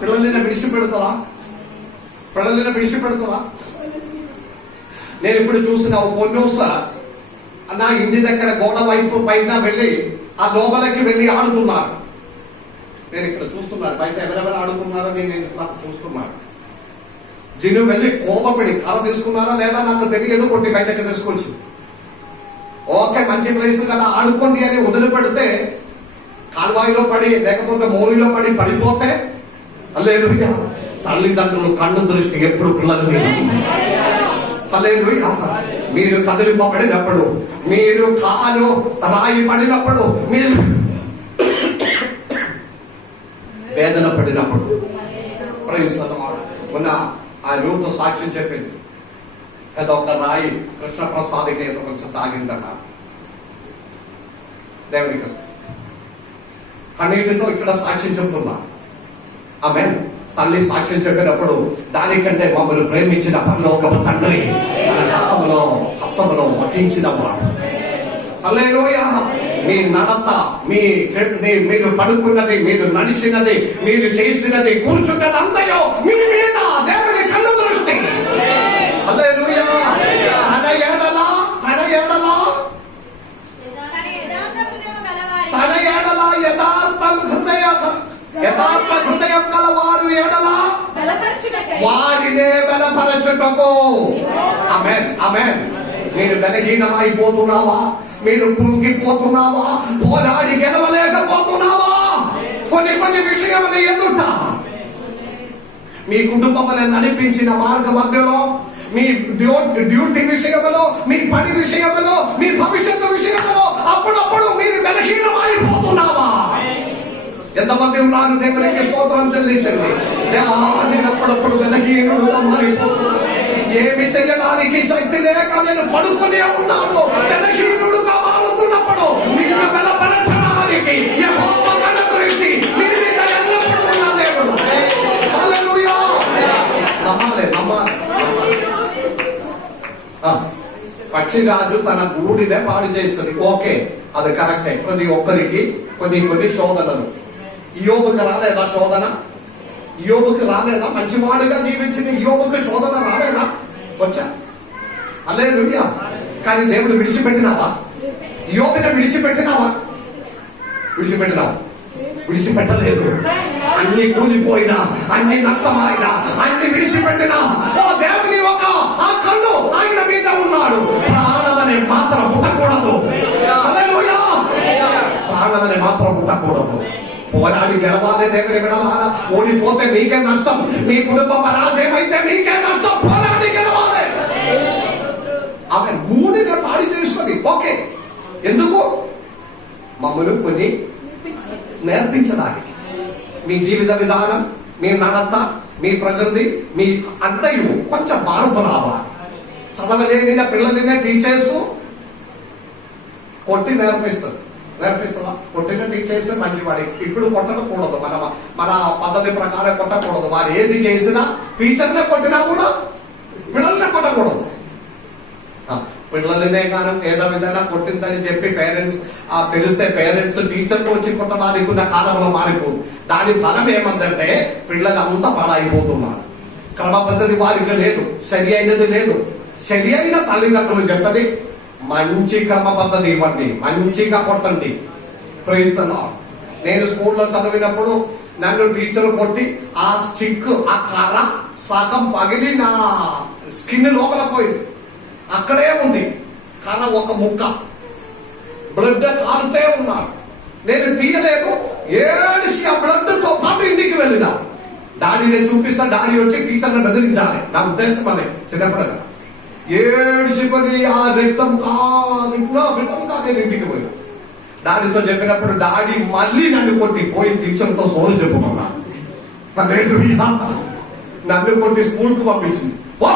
పిల్లల్ని విడిచిపెడతావా? పిల్లల్ని విడిచిపెడతావా? నేను ఇప్పుడు చూసిన ఒక పొన్నూస నా ఇంటి దగ్గర గోడ వైపు పైన వెళ్ళి ఆ లోపలికి వెళ్ళి ఆడుతున్నారు. నేను ఇక్కడ చూస్తున్నాను బయట ఎవరెవరు ఆడుతున్నారో నేను ఇట్లా చూస్తున్నాను. జిను వెళ్ళి కోపపడి కర్ర తీసుకున్నారా లేదా నాకు తెలియదు, కొట్టి బయటకి తీసుకొచ్చు. ఓకే మంచి ప్లేస్ కదా ఆడుకోండి అని వదిలిపెడితే కాల్వాయిలో పడి లేకపోతే మోరిలో పడి పడిపోతే హల్లెలూయా. తల్లిదండ్రులు కన్ను దృష్టి ఎప్పుడు పిల్లల మీద. హల్లెలూయా. మీరు కదిలింపబడినప్పుడు, మీరు కాలు రాయి పడినప్పుడు, మీరు వేదన పడినప్పుడు మొన్న ఆ రూతో సాక్ష్యం చెప్పింది. ఏదో ఒక రాయి కృష్ణప్రసాద్కి ఏదో కొంచెం తాగిందన్నారు. దేవునికి కన్నీటితో ఇక్కడ సాక్ష్యం చెప్తున్నా. ఆమె తల్లి సాక్ష్యం చెప్పినప్పుడు దానికంటే మమ్మల్ని ప్రేమించిన పరలోకపు తండ్రి మన హస్తములో వహించిన వాడు. హల్లెలూయా. మీ నడత, మీరు పడుకున్నది, మీరు నడిచినది, మీరు చేసినది, కూర్చున్నది అంతయో మీ మీద దేవుని కన్ను దృష్టి. హల్లెలూయా. తన ఎడల యథార్థ హృదయం గల వారు ఎడల వారినే బలపరచుటకు. ఆమేన్ ఆమేన్. మీరు బలహీనమైపోతున్నావా? మీరు కృంగిపోతున్నావా? పోరాడి గెలవలేకపోతున్నావా? కొన్ని విషయముల ఎదుట మీ కుటుంబమును నడిపించిన మార్గ మధ్యలో, మీ డ్యూటీ విషయంలో, మీ పని విషయంలో, మీ భవిష్యత్తు విషయంలో అప్పుడప్పుడు మీరు బలహీనమైపోతున్నావా? ఎంతమంది ఉన్నారు? దేవునికి స్తోత్రం చెల్లించండి. దేవా నేను అప్పుడప్పుడు బలహీనుడుగా మారిపోతున్నాను. ఏమి చేయడానికి శక్తి లేక నేను పడుకునే ఉన్నాను. బలహీనుడుగా మారుతున్నప్పుడు నిన్ను బలపరచడానికి యెహోవా తన దృష్టి మీ మీద ఎల్లప్పుడూ ఉన్న దేవుడు. హల్లెలూయా. నమ్మాలి. పక్షిరాజు తన గూడినే పాడు చేస్తుంది. ఓకే, అది కరెక్టే. ప్రతి ఒక్కరికి కొన్ని శోధనలు. యోబుకి రాలేదా శోధన? యోబుకి రాలేదా? మంచివాడుగా జీవించింది యోబుకి శోధన రాలేదా? వచ్చా? హల్లెలూయా. కానీ దేవుడు విడిచిపెట్టినావా? యోబుని విడిచిపెట్టినావా? విడిచిపెట్టలేదు. అన్ని కూలిపోయినా, అన్ని నష్టమైనా, అన్ని విడిచిపెట్టినా ఓ దేవుని ఆ కన్ను ఆయన మీద ఉన్నాడు. ప్రాణమనే మాత్రం ముట్టకూడదు. హల్లెలూయా. ప్రాణమనే మాత్రం ముట్టకూడదు. పోరాడి గెలవాలి. దేవుని విడవాలా. ఓడిపోతే మీకే నష్టం. మీ కుటుంబం పరాజయం అయితే మీకే నష్టం. పోరాడి గెలవాలి. ఆమె గూడిగా పాడి చేస్తుంది. ఓకే, ఎందుకు? మమ్మల్ని కొన్ని నేర్పించడానికి. మీ జీవిత విధానం, మీ నడత, మీ ప్రకృతి, మీ అంతయు కొంచెం మార్పు రావాలి. చదవలేని పిల్లలనే టీచర్స్ కొట్టి నేర్పిస్తుందా? కొట్టిన టీచర్స్ మంచివాడి. ఇప్పుడు కొట్టకూడదు. మన పద్ధతి ప్రకారం కొట్టకూడదు. వారు ఏది చేసినా టీచర్నే కొట్టినా కూడా పిల్లల్నే కొట్టకూడదు. పిల్లలనే కానీ ఏదో విధంగా కొట్టిందని చెప్పి పేరెంట్స్ తెలిస్తే పేరెంట్స్ టీచర్కి వచ్చి కొట్టడానికి ఉన్న కాలంలో మారిపోదు. దాని ఫలం ఏమందంటే పిల్లలంతా పాడైపోతున్నారు. క్రమ పద్ధతి వారికి లేదు, సరి అయినది లేదు. సరి అయిన తల్లిదండ్రులు చెప్పది మంచి క్రమ పద్ధతి ఇవ్వండి, మంచిగా కొట్టండి. Praise the Lord. నేను స్కూల్లో చదివినప్పుడు నన్ను టీచర్ కొట్టి ఆ స్టిక్, ఆ కర్ర సగం పగిలి నా స్కిన్ లోపల పోయింది. అక్కడే ఉంది కర్ర, ఒక ముక్క బ్లడ్ కాలుతే ఉన్నాడు. నేను తీయలేదు. ఏడిసి ఆ బ్లడ్ తో పాటు ఇంటికి వెళ్ళినా. డాడీని చూపిస్తా. డాడీ వచ్చి టీచర్ని బెదిరించాలి. నా ఉద్దేశం అదే. చిన్నప్పుడు ఏడిసిపోయి ఆ రక్తం కాదు నేను ఇంటికి పోయినా. డాడీతో చెప్పినప్పుడు డాడీ మళ్ళీ నన్ను కొట్టి పోయి టీచర్తో సోలు చెప్పుకున్నా. హల్లెలూయా. నన్ను కొట్టి స్కూల్కి పంపించింది. వా,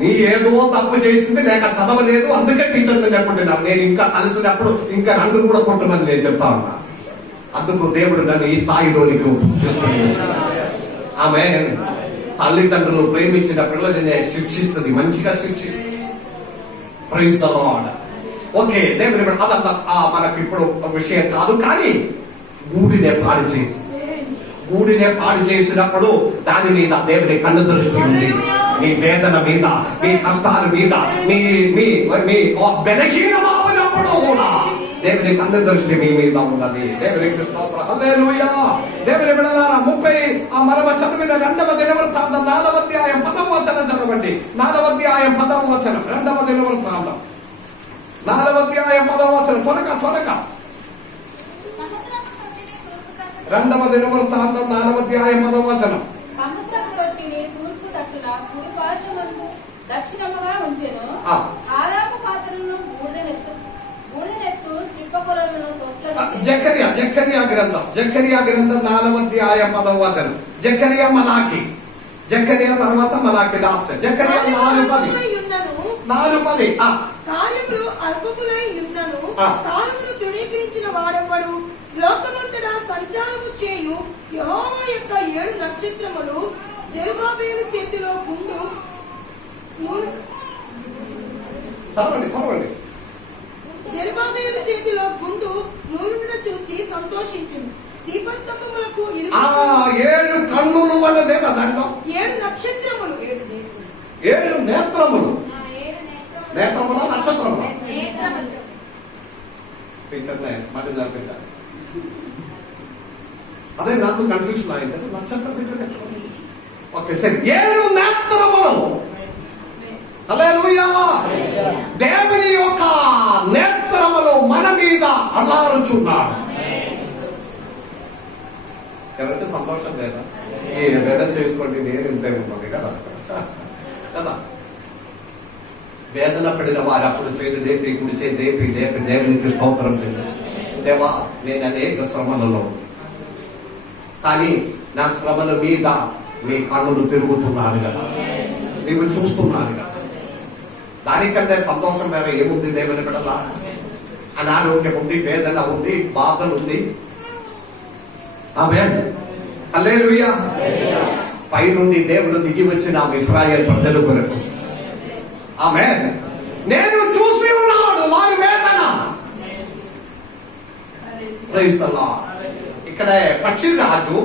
నీ ఏదో తప్పు చేసింది లేక చదవలేదు అందుకే టీచర్ లేకుంటున్నాను. నేను ఇంకా కలిసినప్పుడు ఇంకా నన్ను కూడా కొట్టమని నేను చెప్తా ఉన్నా. అందుకు దేవుడు నన్ను ఈ స్థాయిలోనికి తీసుకొని వచ్చాడు. ఆమె తల్లిదండ్రులు ప్రేమించిన పిల్లల్ని శిక్షిస్తుంది, మంచిగా శిక్షిస్తుంది. Praise the Lord. ఓకే, దేవుని అదంతా మనకి ఇప్పుడు విషయం కాదు. కానీ గూడినే పాడు చేసినప్పుడు దాని మీద దేవుని కన్ను దృష్టి ఉంది. మీ వేదన మీద, మీ కష్టాల మీద, మీ మీ మీ బలహీనమైనప్పుడు కూడా దేవుని కన్ను దృష్టి మీ మీద ఉన్నది. దేవునికి స్తోత్రం. హల్లెలూయా. దేవుని బిడ్డలారా, 30 మనమ చదివిన 2వ దినవృత్తాంతం 4వ అధ్యాయం 10వ వచనం చదవండి. 4వ అధ్యాయం 10వ వచనం, 2వ దినవృత్తాంతం 4వ అధ్యాయం 10వ వచనం. త్వరగా 2వ దినవృత్తాంతం 4వ అధ్యాయం 10వ వచనం. సముద్రపు రొట్టెని తూర్పు తట్టున కుడి పార్శ్వమందు దక్షిణముగా ఉంచెను. ఆరాపు పాత్రలను బూడిదెత్తు చిప్పకొరలను తొట్లను జకర్యా గ్రంథం 4వ అధ్యాయం 10వ వచనం. జకర్యా మలాకి, జకర్యా తర్వాత మలాకి లాస్ట్. జకర్యా 4:10. కార్యములు అల్పములై యున్నను, కాలమును తృణీకరించిన వాడెవడు? లోకమంతటా సంచారము చేయు యెహోవా యొక్క 7 నక్షత్రములు జెరుబాబేలు చేతిలో గుండు చదవండి. జెరుబాబేలు చేతిలో గుండు నూనె చూచి సంతోషించును. దీపస్తంభములకు 7 కన్నులు వల్ల లేదా దాంట్లో 7 నక్షత్రములు, 7 నేత్రములు. నేత్రముల నక్షత్రముల మళ్ళీ జరిపించాలి. అదే నాకు కన్ఫ్యూషన్ అయింది. నక్షత్రం ఓకే సరే. 7 నేత్రములు. హల్లెలూయా. దేవుని యొక్క నేత్రములు మన మీద అల్లారుచున్నాడు. ఎవరికి సంతోషం లేదా? ఏదైనా చేసుకోండి, నేను ఇంతే ఉంటుంది కదా. వేదన పడిన వారు అప్పుడు చేతి లేపి కుడి చేతి లేపి దేవునికి స్తోత్రం చేయాలి. దేవా, నేను అనేక శ్రమలలో, కానీ నా శ్రమల మీద మీ కన్నులు తిరుగుతున్నారు కదా, నీవు చూస్తున్నారు కదా. దానికంటే సంతోషం వేరే ఏముంది దేవుని బిడ్డలా? అనారోగ్యం ఉంది, వేదన ఉంది, బాధలు ఉంది. ఆమేన్. హల్లెలూయా. పైనుండి దేవుడు దిగి వచ్చిన ఇశ్రాయేలు ప్రజల కొరకు. ఆమేన్. నేను చూసి ఉన్నాను వారి వేదన. Praise the Lord. ఇక్కడ పక్షిరాజు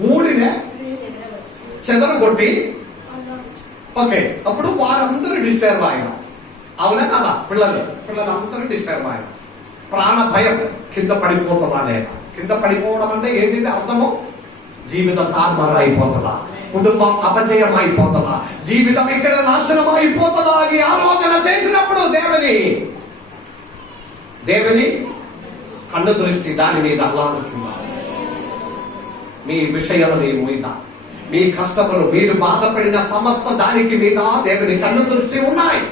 గూడినే చెదరగొట్టి, ఓకే, అప్పుడు వారందరూ డిస్టర్బ్ ఆయన. అవునా కదా? పిల్లలందరూ డిస్టర్బ్ ఆయన. ప్రాణ భయం, కింద పడిపోతుందా లేదా? కింద పడిపోవడం అంటే ఏంటిది అర్థము? జీవితం తారుమారు అయిపోతుందా, కుటుంబం అపజయం అయిపోతుందా, జీవితం ఇక్కడ నాశనం అయిపోతుందా అని ఆలోచన చేసినప్పుడు దేవుని కన్ను దృష్టి దాని మీద అల్లాడుచున్నారు. మీ విషయముల మీద, మీ కష్టములు, మీరు బాధపడిన సమస్త దానికి మీద దేవుని కన్ను దృష్టి ఉన్నాయి.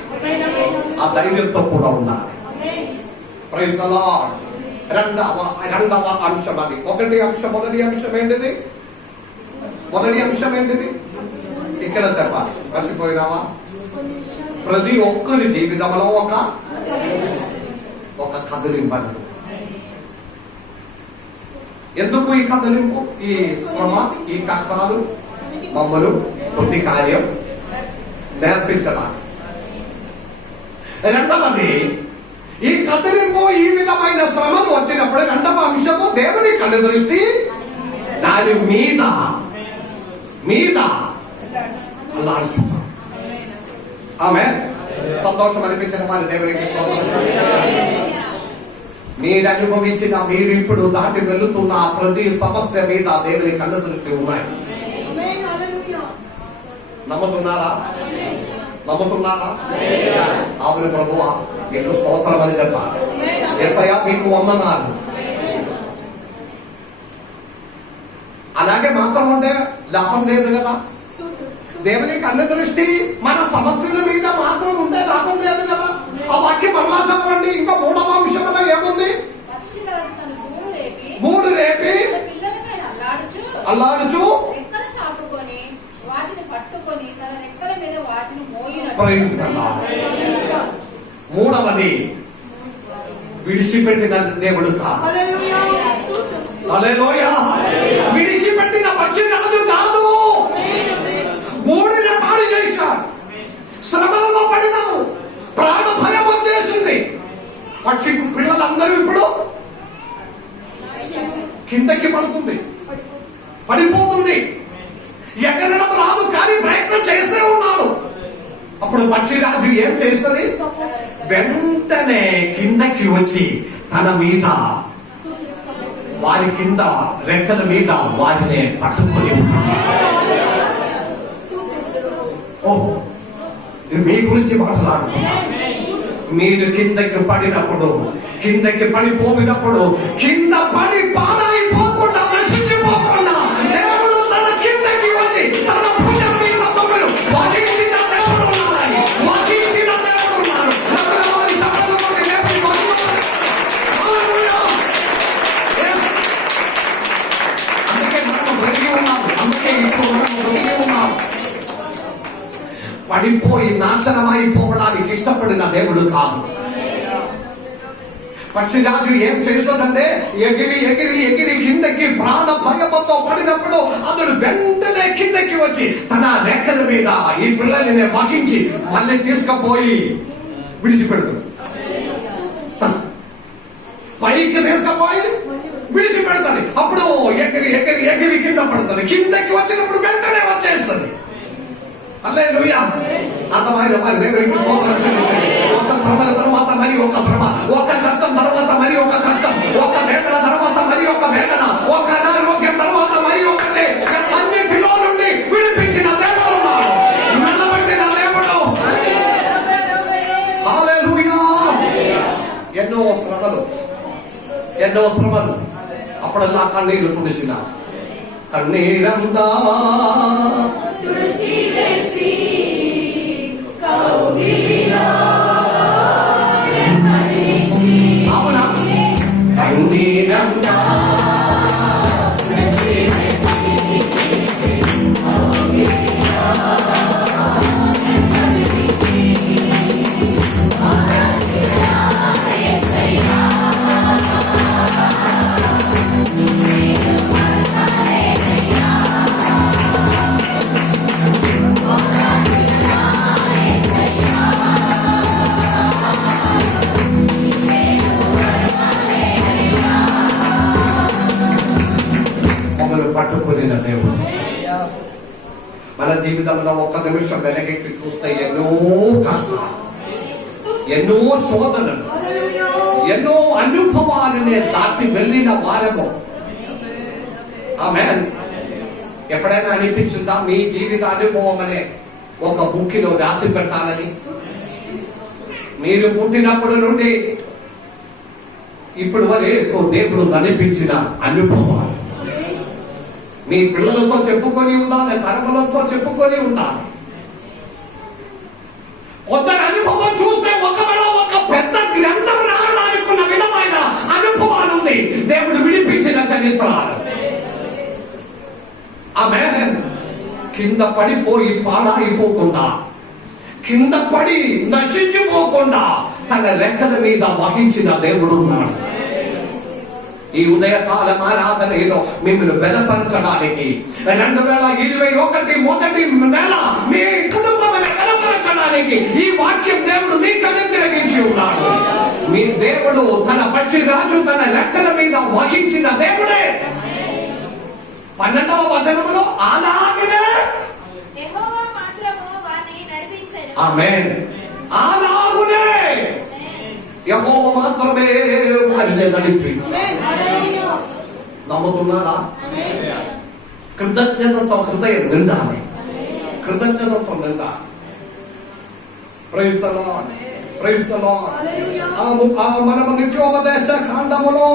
ఆ ధైర్యంతో కూడా ఉన్నారు. Praise the Lord. రెండవ అంశం అది. మొదటి అంశం ఏంటిది? ఇక్కడ చెప్పాలి. మర్చిపోయినావా? ప్రతి ఒక్కరి జీవితంలో ఒక కదిలింపు. ఎందుకు ఈ కదిలింపు? ఈ శ్రమ, ఈ కష్టాలు మమ్మల్ని కొద్ది కార్యం నేర్పించడానికి. రెండవది, ఈ కదిలింపు, ఈ విధమైన శ్రమలు వచ్చినప్పుడు రెండవ అంశము దేవుని కన్ను దృష్టి దాని మీద అల్లాడుచున్నాం. ఆమేన్. సంతోషం అనిపించిన వారి దేవునికి మీరు అనుభవించిన, మీరు ఇప్పుడు దాటి వెళుతున్న ప్రతి సమస్య మీద దేవుని కన్ను దృష్టి ఉన్నాయి. నమ్ముతున్నారా? అవును ప్రభువా, మీకు స్తోత్రం అని చెప్పాలి. యేసయ్యా మీకు వందనాలు. అలాగే మాత్రం ఉంటే లాభం లేదు కదా. దేవుని కన్ను దృష్టి మన సమస్యల మీద మాత్రం ఉంటే లాభం లేదు కదా. ఆ వాక్యం మరలా చదవండి. ఇంకా 3వ అంశంలో Praise the Lord. మూడవది విడిచిపెట్టిన దేవుడు కాదు. హల్లెలూయా. హల్లెలూయా. విడిచిపెట్టిన పక్షి రాజు కాదు. మూడిన పాడు చేశాడు. శ్రమలలో పడినాము, ప్రాణ భయం వచ్చేసింది. పక్షి పిల్లలందరూ ఇప్పుడు కిందకి పడుతుంది, పడిపోతుంది. ఎగరడం రాదు కానీ ప్రయత్నం చేస్తూ ఉన్నాడు. అప్పుడు పక్షిరాజు ఏం చేస్తుంది? వెంటనే కిందకి వచ్చి తన మీద, వారి కింద రెక్కల మీద వారిని పట్టుకొని ఉన్నాడు. ఓహో, మీ గురించి మాట్లాడుతున్నా. మీరు కిందకి పడినప్పుడు, కిందకి పడిపోయినప్పుడు, కింద పడి పాడైపోకుండా, నశించిపోకుండా దేవుడు తన కిందకి వచ్చి తన భుజం మీద మమ్మల్ని వహించిన దేవుడు ఉన్నాడు. వహించిన దేవుడు ఉన్నాడు. వారి చప్పట్లు కొట్టి దేవుని మహిమపరచండి. హల్లెలూయా. Yes. అందుకే మనం బ్రతికి ఉన్నాం. అందుకే ఇప్పుడు మనం బ్రతికి ఉన్నాం. పడిపోయి నాశనం అయిపోవడానికి ఇష్టపడిన దేవుడు కాదు. పక్షిరాజు ఏం చేస్తుందంటే ఎగిరి ఎగిరి ఎగిరి కిందకి ప్రాణ భయముతో పడినప్పుడు అతడు వెంటనే కిందకి వచ్చి తన రెక్కల మీద ఈ పిల్లల్ని వహించి మళ్ళీ తీసుకుపోయి విడిచిపెడుతుంది. పైకి తీసుకుపోయి విడిచిపెడుతుంది. అప్పుడు ఎగిరి ఎగిరి ఎగిరి కింద పడుతుంది. కిందకి వచ్చినప్పుడు వెంటనే వచ్చేస్తుంది. హల్లెలూయా. అర్థమైన వారి దేవునికి స్తోత్రం చెల్లించండి. ఒక శ్రమల తర్వాత మరి ఒక శ్రమ, ఒక కష్టం తర్వాత మరి ఒక కష్టం, ఒక వేదన తర్వాత మరి ఒక వేదన, ఒక అనారోగ్యం తర్వాత మరి ఒకటే. అన్నిటిలో నుండి విడిపించిన దేవుడు ఉన్నాడు, నిలబెట్టిన దేవుడు. హల్లెలూయా. ఎన్నో శ్రమలు, ఎన్నో శ్రమలు. అప్పుడల్లా కన్నీరు తుడిసిన కన్నీరంతా అవునా? కన్నీరంతా పట్టుకుని దేవుడు. మన జీవితంలో ఒక్క నిమిషం వెనకెక్కి చూస్తే ఎన్నో కష్టాలు, ఎన్నో శోధనలు, ఎన్నో అనుభవాలనే దాటి వెళ్ళిన వారము. ఆమేన్. ఎప్పుడైనా అనిపించిందా మీ జీవిత అనుభవం అనే ఒక బుక్కిలో రాసి పెట్టాలని? మీరు పుట్టినప్పటి నుండి ఇప్పుడు వరకు దేవుడు నడిపించిన అనుభవాలు మీ పిల్లలతో చెప్పుకొని ఉండాలి, తరములతో చెప్పుకొని ఉండాలి. కొందరు అనుభవం చూస్తే ఒకవేళ ఒక పెద్ద గ్రంథం రాయడానికి ఉన్న విధమైన అనుభవాలు ఉంది. దేవుడు విడిపించిన చరిత్రలు. ఆమేన్. కింద పడిపోయి పాడైపోకుండా, కింద పడి నశించిపోకుండా తన రెక్కల మీద వహించిన దేవుడు ఉన్నాడు. ఈ ఉదయకాలం ఆరాధనలో మిమ్మల్ని బలపరచడానికి 2021 మొదటి నెల మీ కుటుంబం బలపరచడానికి ఈ వాక్యం దేవుడు మీకు అనుగ్రహించి ఉన్నాడు. మీ దేవుడు తన పక్షిరాజు తన రెక్కల మీద వహించిన దేవుడే. 12వ వచనములో అలాగనే యెహోవా మాత్రము వారిని నడిపించెను. ఆమేన్. అలాగునే యెహోవా మాత్రమే వారిని నడిపిస్తాడు. నమ్ముతున్నారా? కృతజ్ఞతతో హృదయం నిండాలి. కృతజ్ఞతతో నిండాలి. Praise the Lord. Praise the Lord. మనము నిత్యోపదేశ కాండములో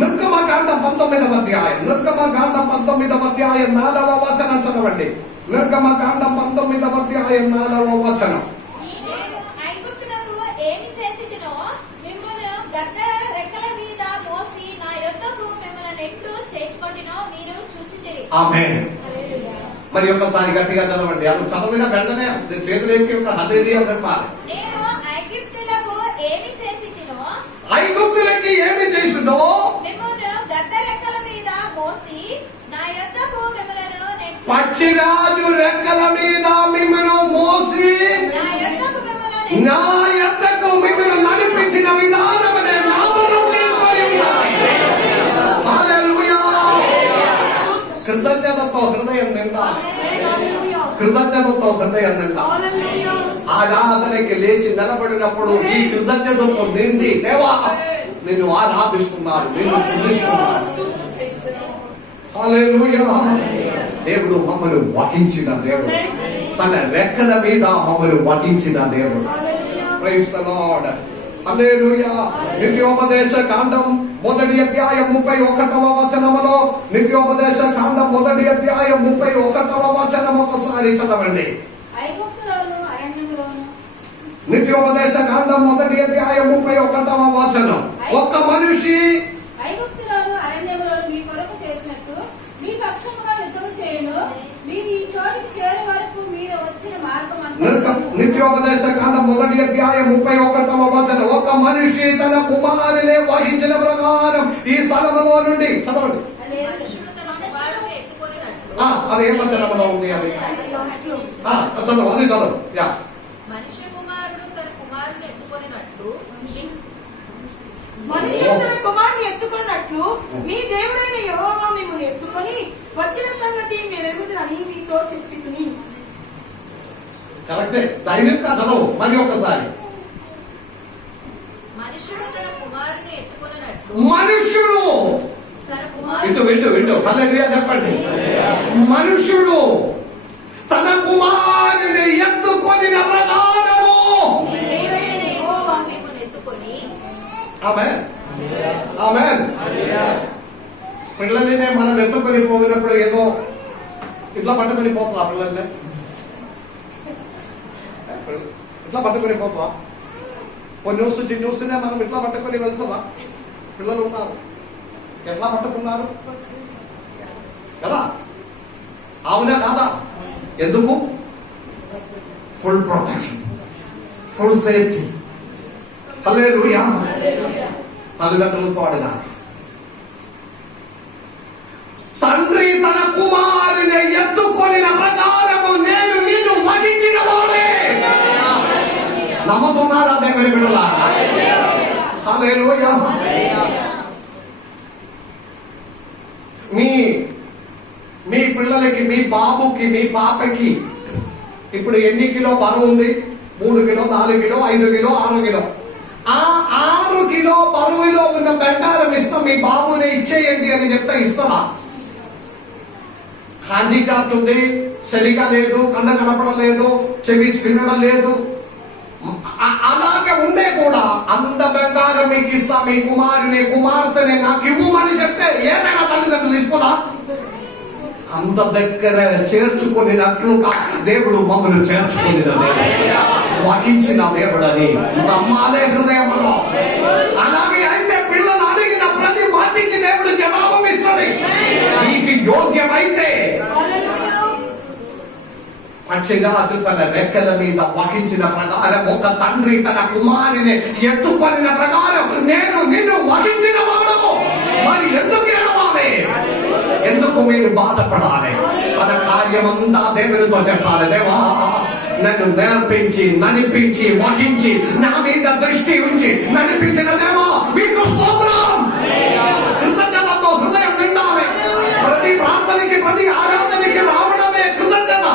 నిర్గమకాండం 19వ అధ్యాయం, నిర్గమకాండం 19వ అధ్యాయం 4వ వచనం చదవండి. నిర్గమకాండం 19వ అధ్యాయం 4వ వచనం. ఆమేన్. మరి ఒక్కసారి గట్టిగా చదవండి. అది చదివిన వెంటనే చేతులెత్తి ఒక హల్లెలూయా చెప్పాలి. నేను ఐగుప్తులకు ఏమి చేసితినో, ఐగుప్తులకి ఏమి చేసిందో మిమ్మును గద్ద రెక్కల మీద మోసి నా యొద్దకు మిమ్ములను నెట్టి, పక్షిరాజు రెక్కల మీద మిమ్మల్ని మోసి నా యొద్దకు మిమ్ములను నా యొద్దకు మిమ్మల్ని నడిపించిన విధానమనే జ్ఞాపకం చేసుకొని ఉండాలి. హల్లెలూయా. కృతజ్ఞతతో హృదయం నిండాలి. కృతజ్ఞతతో హృదయం నిండాలి. ఆరాధనకి లేచి నిలబడినప్పుడు ఈ కృతజ్ఞతతో నిండి, దేవా నిన్ను ఆరాధిస్తున్నారు, నిన్ను స్తుతిస్తున్నారు. హల్లెలూయా. దేవుడు మమ్మల్ని వహించిన దేవుడు, తన రెక్కల మీద మమ్మల్ని వహించిన దేవుడు. Praise the Lord. హల్లెలూయా. నిత్యోపదేశ కాండం 1వ అధ్యాయం 31వ వచనములో, నిత్యోపదేశ కాండం 1వ అధ్యాయం 31వ వచనం ఒకసారి చదవండి. ఐగుప్తులోను అరణ్యములోను నిత్యోపదేశ కాండం 1వ అధ్యాయం 31వ వచనం. ఒక్క మనిషి ఐగుప్తులోను అరణ్యములోను మీ కొరకు చేసినట్టు మీ పక్షముగా యుద్ధము చేయును. మీరు ఈ చోటికి చేరు వరకు మీరు వచ్చిన మార్గం అంతా నిత్యోపదేశ కాండం 1వ అధ్యాయం 31వ వచనం. ఒక మనిషి తన కుమారునే వహించిన ప్రకారం ఈ స్థలములో నుండి చదవండి. మనుషుడు తన కుమారుని ఎత్తుకొనినట్లు, అది ఏ వచనంలో ఉంది? అది చదువు, అది చదువు. యా. మనిషి కుమారుడు తన కుమారుని ఎత్తుకొనినట్లు, మనుషుడు తన కుమారుని ఎత్తుకున్నట్లు మీ దేవుడైన యెహోవా మిమ్మల్ని ఎత్తుకొని వచ్చిన సంగతి మీరెరుగుదురని మీతో చెప్పితిని. కరెక్టే. ధైర్యంగా చదువు మరి ఒక్కసారి. మనుషుడు తన కుమారుని ఎత్తుకొనినట్లు, మనుష్యుడు తన వింటూ కుమారుని వింటూ వింటూ హల్లెలూయా చెప్పండి. మనుష్యుడు తన కుమారుని ఎత్తుకొనిన ప్రకారము. మీ దేవుడైన యెహోవా మిమ్మల్ని ఎత్తుకొని, ఆమేన్. ఆమేన్. పిల్లల్ని మనం ఎత్తుకొని పోయినప్పుడు ఏదో ఇట్లా పట్టుకొని పోతా పిల్లల్ని, ఇట్లా పట్టుకొని పోతా. న్యూస్నే మనం ఇట్లా పట్టుకొని వెళ్తామా? పిల్లలు ఉన్నారు, ఎట్లా పట్టుకున్నారు కదా? అవునా కాదా? ఎందుకు? Full protection, full safety. Hallelujah. తల్లిదండ్రులతో అడిగారు, తండ్రి తన కుమారుని ఎత్తుకొనిన ప్రకారము నేను నిన్ను వహించిన వాడే. నమ్ముతున్నారా దేవుని బిడ్డలారా? హల్లెలూయా. మీ పిల్లలకి, మీ బాబుకి, మీ పాపకి ఇప్పుడు ఎన్ని కిలో బరువు ఉంది? 3 కిలో, 4 కిలో, 5 కిలో, 6 కిలో. ఆ 6 కిలో బరువులో ఉన్న బంగారం ఇస్తాం, మీ బాబుని ఇచ్చేయండి అని చెప్తే ఇస్తారా? హ్యాండిక్రాఫ్ట్ ఉంది, సరిగా లేదు, కళ్ళ కనపడం లేదు, చెవి వినడం లేదు, అలాగే ఉండే కూడా అంత బంగారం మీకు ఇస్తా, మీ కుమారుని కుమార్తెని నాకు ఇవ్వమని చెప్తే ఏదైనా తల్లిదండ్రులు ఇస్తున్నా? అంత దగ్గర చేర్చుకునేటట్లుగా దేవుడు మమ్మల్ని చేర్చుకునే వహించిన దేవుడని నమ్మాలే హృదయంలో. అలాగే అయితే పిల్లలు అడిగిన ప్రతి వాటికి దేవుడు జవాబు ఇస్తుంది. నీకు యోగ్యమైతే. పక్షిరాజు తన రెక్కల మీద వహించిన ప్రకారం ఒక తండ్రి తన కుమారుని ఎత్తుకొనిన ప్రకారం నేను నిన్ను వహించిన వాడను. మరి ఎందుకు ఏడవాలి? ఎందుకు మీరు బాధపడాలి? తన కార్యమంతా దేవునితో చెప్పాలి. దేవా నన్ను నేర్పించి, నడిపించి, వహించి, నా మీద దృష్టి ఉంచి నడిపించిన దేవా మీకు స్తోత్రం. కృతజ్ఞతతో హృదయం నిండాలి. ప్రతి ప్రార్థనకి, ప్రతి ఆరాధనకి రావడమే కృతజ్ఞత.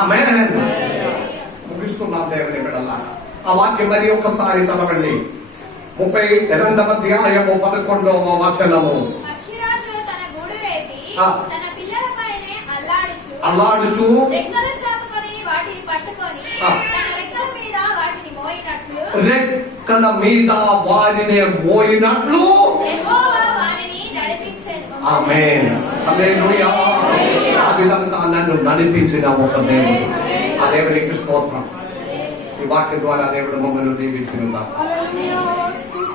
ఆమేన్. ముగిస్తున్నాం దేవుని బిడ్డలారా. ఆ వాక్యం మరి ఒక్కసారి చదవండి. 32వ అధ్యాయము 11వ వచనము. పక్షిరాజు తన గూడు రేపి తన పిల్లలపైనే అల్లాడుచు రెక్కలు చాపుకొని వాటిని పట్టుకొని తన రెక్కల మీద వాటిని మోయినట్లు, రెక్కల మీద వారిని మోయినట్లు యెహోవా వారిని నడిపించెను. ఆమేన్. హల్లెలూయా. ఆ విధంగా నన్ను నడిపించిన ఒక దేవుడు, ఆ దేవునికి స్తోత్రం. ఈ వాక్యం ద్వారా దేవుడు మమ్మల్ని దీవించును. హల్లెలూయా.